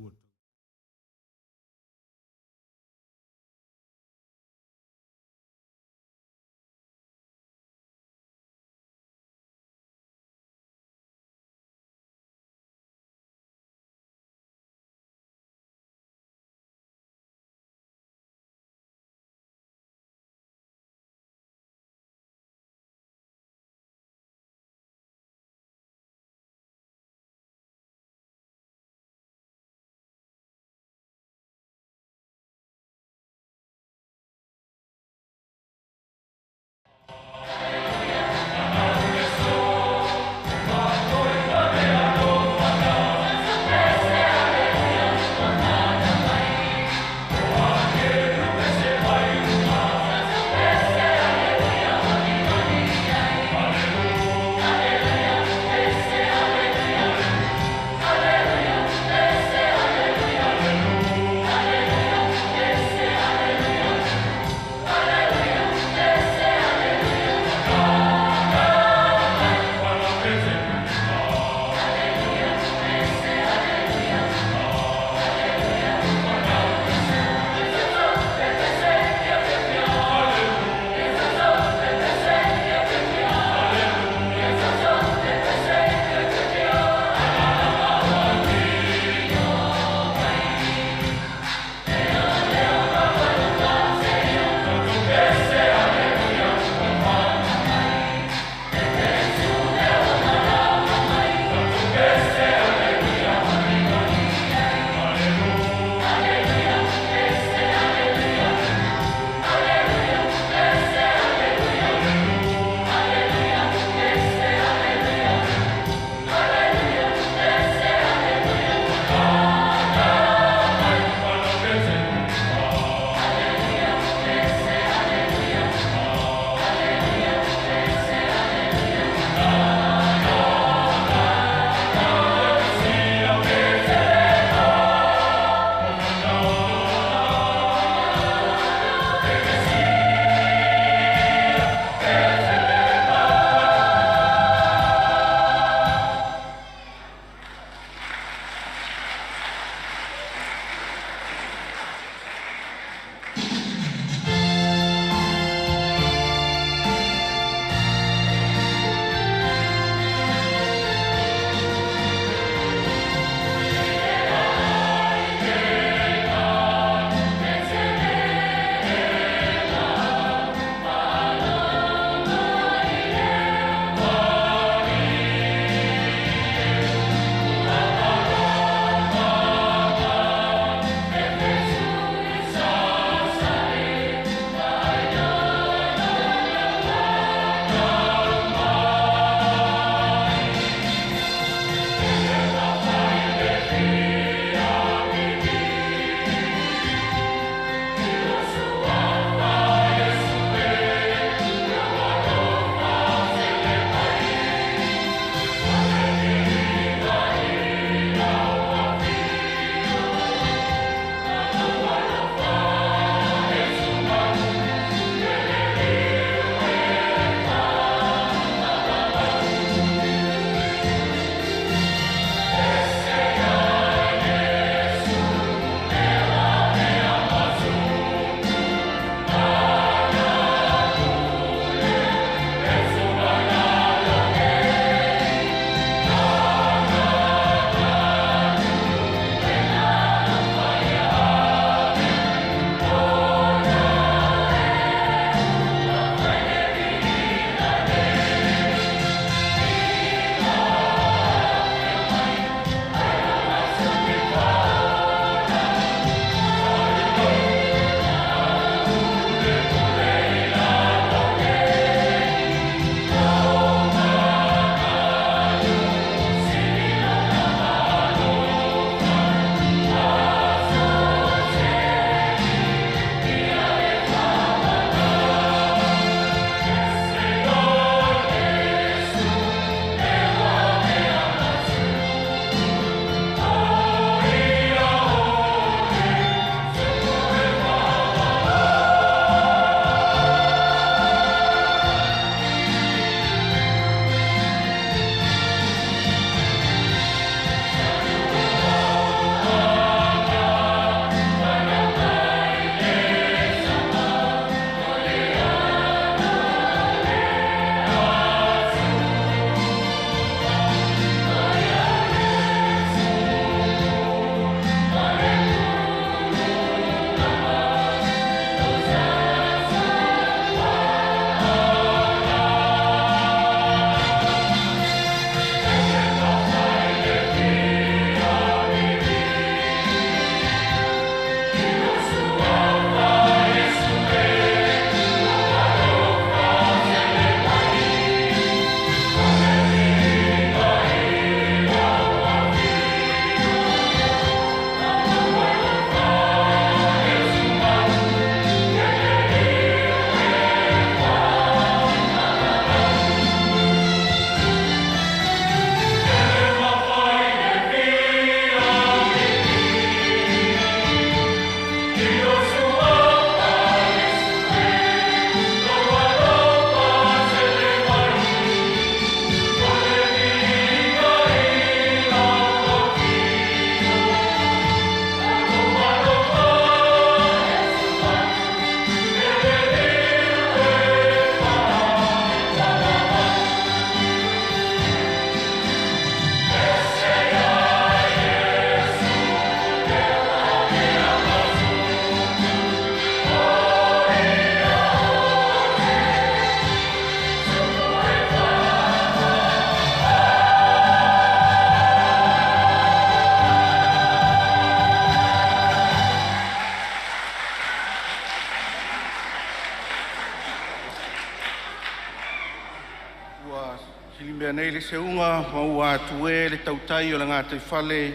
Bea nei le seunga maua atu e le tautai o le ngātai whale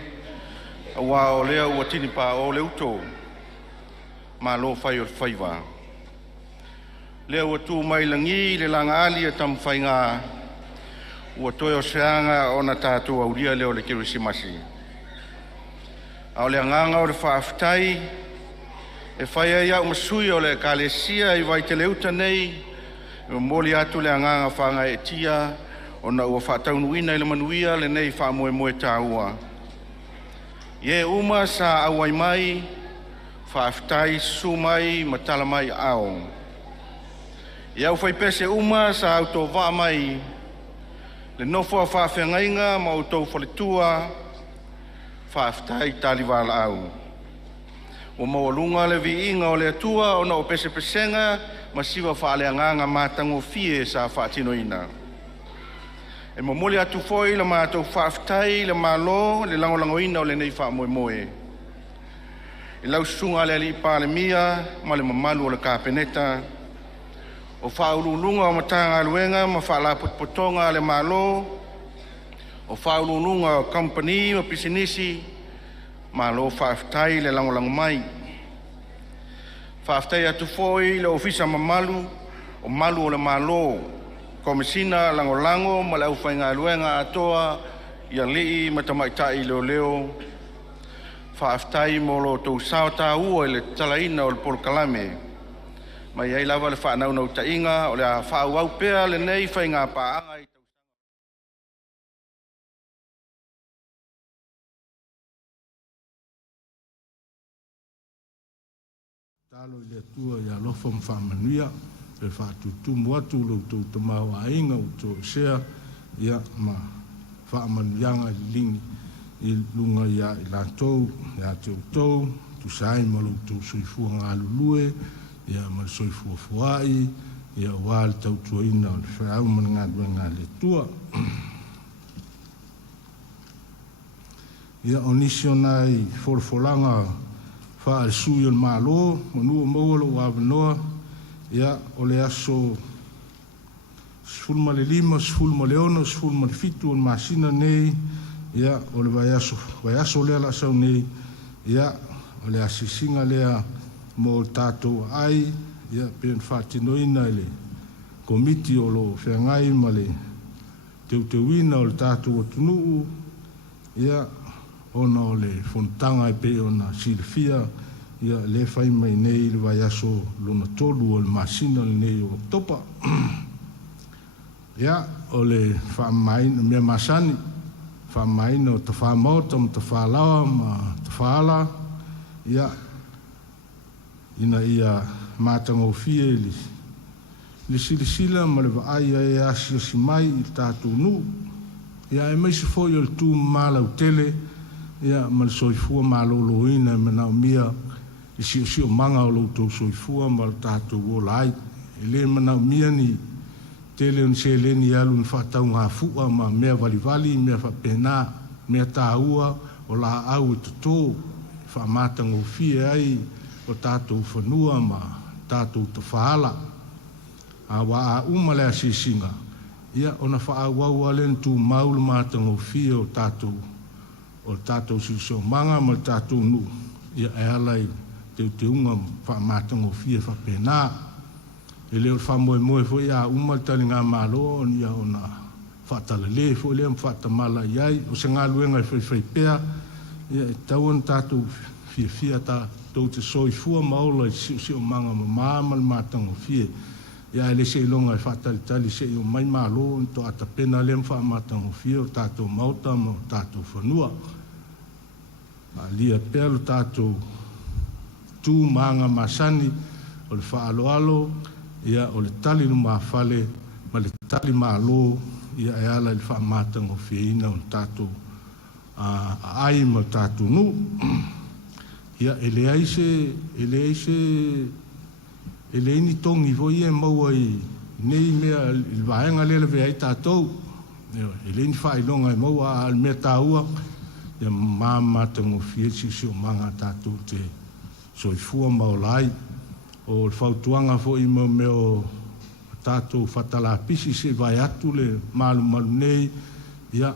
a wā o lea ua tini pā o le uto ma lo whai o le whaiwa. Lea ua tū mai langi le langa ali a tam whai ngā ua toe o seanga o na tātou auria leo le Kirisimasi. A o le nganga o le whaafitai e whai ai au masui o le kalesia i vai te leuta nei moli atu le nganga whanga e tia o na ua whaataunuina i le manuia le nei whaamoe moe tāua. Ie uma sa awai mai whaafitai su mai matala mai ao. Ie au whai pese uma sa auto vaa mai le nofo a whaawhengainga ma auto whaletua whaafitai taliwala au. O mawalunga le vi inga o le atua o na o pese pesenga ma siwa whaaleanganga mātango fie sa whaatinoina. E mamoli atu foi le mātou whaafitai le malo le langolangoina o le nei whaamoe moe. E lau sunga le li pāle mia ma le mamalu o le kāpeneta. O whaululunga o matanga aluenga ma whaala potpotonga le malo. O whaululunga o company o pisinisi ma lo whaafitai le langolango mai. Whaafitai atu foi le ofisa mamalu o malu o le malo. Komisina langolango ma le aufaiga aluenga atoa ia lii ma tamaitai leo. Whaafitai mo lo tou sao tāua i le talaina o le polokalame. Ma iai lava le whaanaunau tainga o le a whaauau pea le nei whainga pāanga i talo i le atua ia lofa ma whaamanuia e whaatutumu atu loutou tamau ainga o tō sea ia ma whaamanuianga i lingi i lunga ia i lātou ia te utou tu sai ma loutou soifua ngā lulue ia ma soifua fuai ia wāle tautuaina o le whaau ma ngā duenga le tua ia onisio nai forfolanga wha sui o malo, o nua maualo o awanoa, ia o le aso sfulma le lima, sfulma le ono, sfulma le fitu o masina nei, ia o le vai aso lea la sau nei, ia o le asisinga lea mo tātou ai, ia pen whaatinoina le komiti o lo whengai ma le teuteuina o le tātou o tunuu, ia ona o le fontanga e pe ona silfia ia le fai mai nei le vai aso luna tolu o le masina le nei o topa ia o le whaamaina mea masani whaamaina o ta whaamauta ma ta whaalawa ma ta whaala ia ina ia mātanga o fie le silisila ma le vaai e asia si mai i tātou nu ia e mai se foi o le tū mālau tele ia ma le soifua malōlōina me nao mia i siʻosio maga o loutou soifua ma le tatou ola ai e lē manao mia ni tele ona seleni alu na faataugafuʻa ma mea valivali mea faapena mea tāua o laau e totō faamatagofie ai o tatou fanua ma tatou tafaala auā uma le asisiga ia ona faauaua le na tumau le matagofie o tatou siso manga ma tatou nu ia e alai teuteuga faamatagofie faapena e leo le faamoemoe foi ia uma le taliga malo ia ona faatalale foi lea ma faatamala i ai o se galuega e faifai pea ia e tau ona tatou fiafia tatou te soifua ma ola i siʻosiʻo maga mamā ma le matagofie ia e le seʻiloga e faatalitali seʻi o mai malo ona toʻatapena lea ma faamatagofie o tatou mauta ma o tatou fanua alia pea lo tatou tumaga masani o le faaaloalo ia o le tali no mafale ma le tali malo ia e ala i le faamatagofieina o le tatou aai ma le tatou nuu ia e leai ni togi foi ia maua i nei mea i le vaega lea le veai tatou e lei ni faailoga e maua a le mea tāua ia mamatagofie siʻosiʻo maga tatou te soifua ma ola ai o le fautuaga foʻi ma mea o tātou whatala pisi se vai atu le malu malu nei, ia,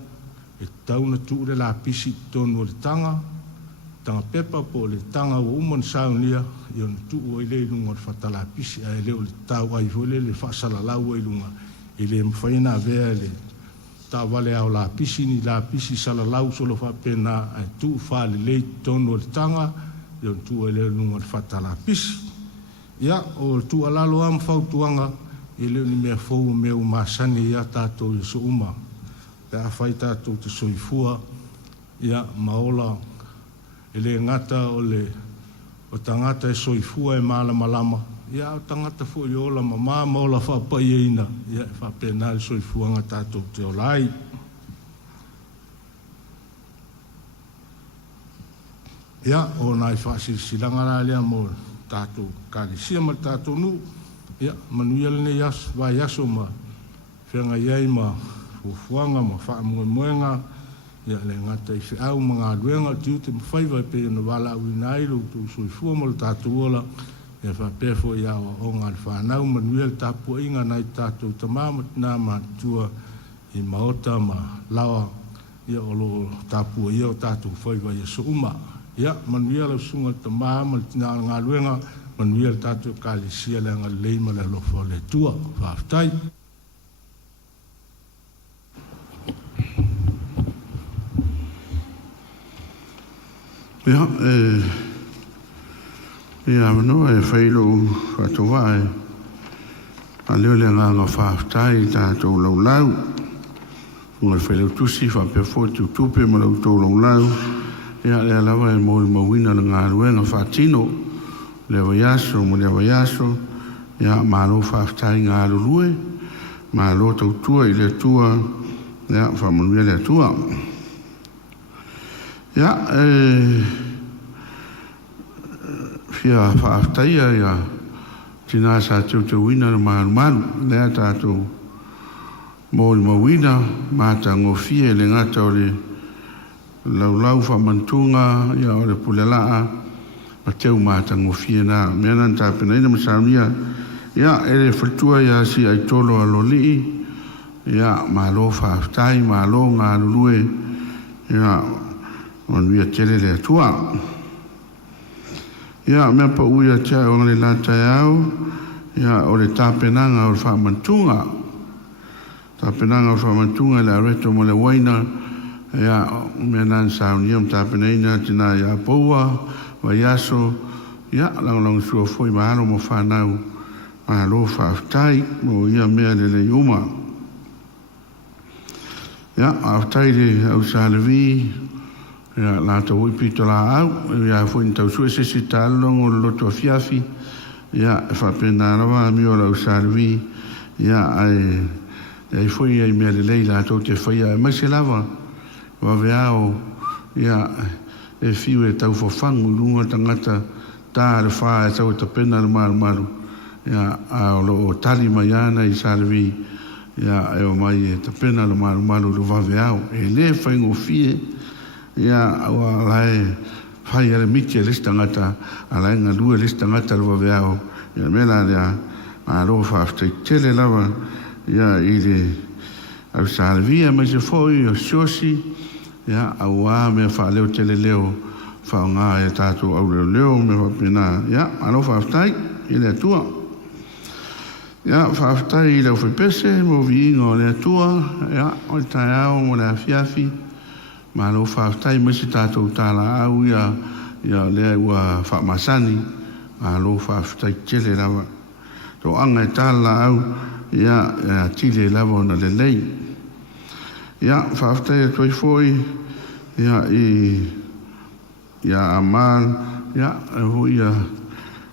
e tauna tu le la pisi tonu o le tanga pepa po le tanga o umon saunia, ia tu o i le lunga o whatala pisi, a leo le tau ai vole le whasala lau ai lunga, i le mwhaina vea le tā wale au la pisi ni la pisi sala lau solo whapena, a tu whale le tonu o le tanga, ia tu o i le lunga o whatala pisi. Ia, o tu alalo am whautuanga, i leo ni mea fau mea umasani ia tātou i so uma. Pe a whai tātou te soifua, ia maola, e le ngata o tangata e soifua e malama lama, ia o tangata fu i ola ma maola whapai e ina, ia e whapena i soifua ngā tātou te olai. Ia, o nai whasilangara lea mo tātou kālisia ma tātou nu, ia, manuia lene yas, vai yaso ma, whenga iei ma, fuanga ma, whaamuenga, ia, le ngata i whiau ma ngā luenga, tiu te mwhaiva pe na wala ui nailu, tu sui fua mo le tātou ola, ia whapefo ia o ngā whanau, manuia le tāpua inga nai tātou tamama, nā ma tua i maota ma lawa, ia o lo tāpua ia o tātou whaiva ia so uma. Ia, manuia lau sunga tamama, tina ngā luenga, manuia le tātou kālisia le ngā leima le lofo le tua, whaftai. Ia, ia manoa e whailo whatoa e a leo le ngā whaftai tātou lau lau. Unga whailo tusi whapefo tu tupe ma lau tō lau lau. Ia le alawa e mōi mawina na ngā ruenga whatino. Le waiaso mo le waiaso. Ia mālo whaftai ngā lulue. Mālo tautua i le tua. Ia whamanuia le tua. Ia fia whaftaia ia tina sa tau wina na maru maru. Lea tātou mōi mawina. Māta ngofie le ngata o le lau whamantunga, ia o le pulelaa, ma teu māta ngofie nā. Mea nan tāpena ina masaunia, ia ere whatua ia si ai tolo a lolii, ia mālo whaftai, mālo ngā lulue, ia manuia tere le atua. Ia mea pa uia tia o le lātai au, ia o le tāpenanga o le whamantunga. Tāpenanga o le whamantunga le areto mo le waina, ia mea nan saunia o tāpena ina tina ia paua, waiaso, ia langolango sua foi mahalo mo whanau, mahalo whaaftai, mo ia mea le uma. Ia, aftai le au salevi, ia lata ui pito la au, ia foi tau sua sesi talongo loto a fiafi, ia whapena rawa mi o la au salevi, ia ai foi ai mea le lei lata o te whaia, mai se lava, waweao, ia e fiu e tau whawhangu lunga tangata tā le whaa e tau e tapena le maru maru. Ia a o tali mai ana i salevi, ia e o mai e tapena le maru maru le waweao. E le whaingo fie, ia au a lae whai ale miti e lista ngata, a lae ngā lua lista ngata le waweao. Ia mela lea a roa whaaftai tele lava, ia i le au salevi, mai se foi o siosi, ia au a mea wha leo tele leo whao ngā e tātou au leo leo me whapena. Ia, alo whaaftai i le atua. Ia, whaaftai i leo whepese mo vi ingo le atua. Ia, o le tai au mo le afiafi. Ma alo whaaftai mo si tātou tāla au ia lea ua whaamasani. Ma alo whaaftai tele lava. Tō anga e tāla au ia tile lava na le lei. Ia, whaaftai e toi foi, ia amal, ia hui ia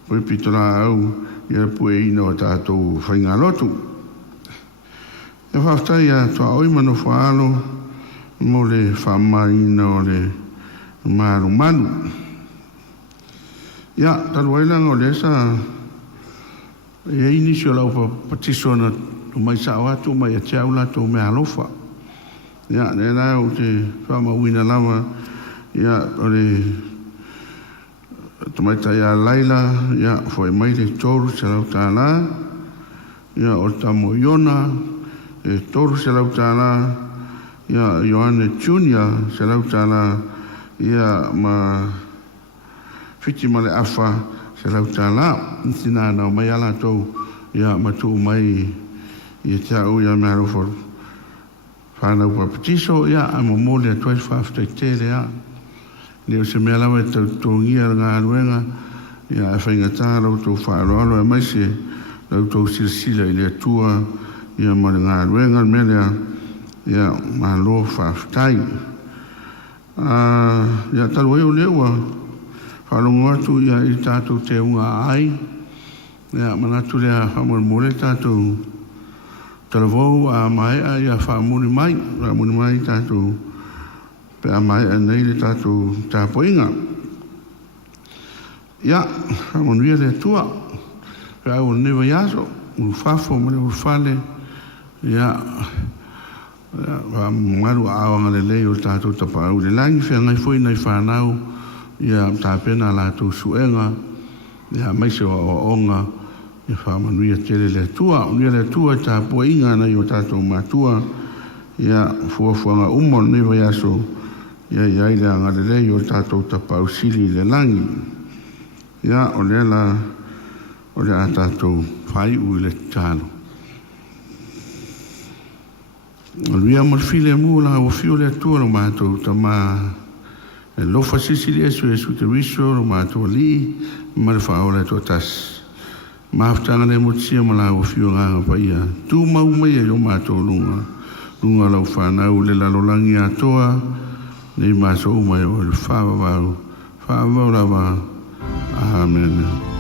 pui pitola au, ia pue ina o tātou whainga lotu. Ia whaaftai ia toa oimano whaalo, mo le whamaina o le maru manu. Ia, taluailanga o le esa, ia inisio lau patisona umai sao atu, mai a te aula tō mea alofa. Ia, ne la o te whamawina lava, ia, o le tamaita ia laila, ia, foi mai le tōru te lau tā la, ia o tamo Iona, e toru se lau tāna, ia Ioane Junior se lau tāna, ia ma whiti ma le awha se lau tāna, tina nau mai ala tau, ia matu mai, ia te au ia mea roforu. Whanau papatiso, ia a mamole a tuai whaftai tere a. Leo se mea lawa e tau tōngia ngā aruenga, ia e whainga tā rau tau whaaloalo e maise, rau tau silasila i lea tua, ia ma le ngā aruenga mea lea, ia ma lo whaftai. Ia talu e o lewa, whalongo atu ia i tātou te unga ai, ia manatu lea whamore mole tātou talavou a mai a ia whamuri mai, a muri mai tātou pe a mai a nei le tātou tāpoinga. Ia, whamonuia le tua, pe au newa iaso, uru whafo, mare uru whale, ia, maru a awanga le lei o tātou tapau, le langi whea ngai fwoi nei whanau, ia tāpena la tau suenga, ia maise o onga, ia whamanuia tere le tua, unia le tua tāpua inga nei o tātou matua, ia fuafuanga umon newa iaso, ia iaile a ngare lei o tātou tapau sili le langi. Ia o le la, o le a tātou whai ui le tālo. O luia marfile mua la o fio le atua lo mātou ta mā e lofa sisili esu te riso lo mātou li ma le whaola to tas. Maftanga le mutsia ma la o fio nganga pa ia. Tu mau mai e o mātou lunga. Lunga lau whanau le lalolangi atoa nei mātou mai o le whawawau. Whawawau lawa. Amen.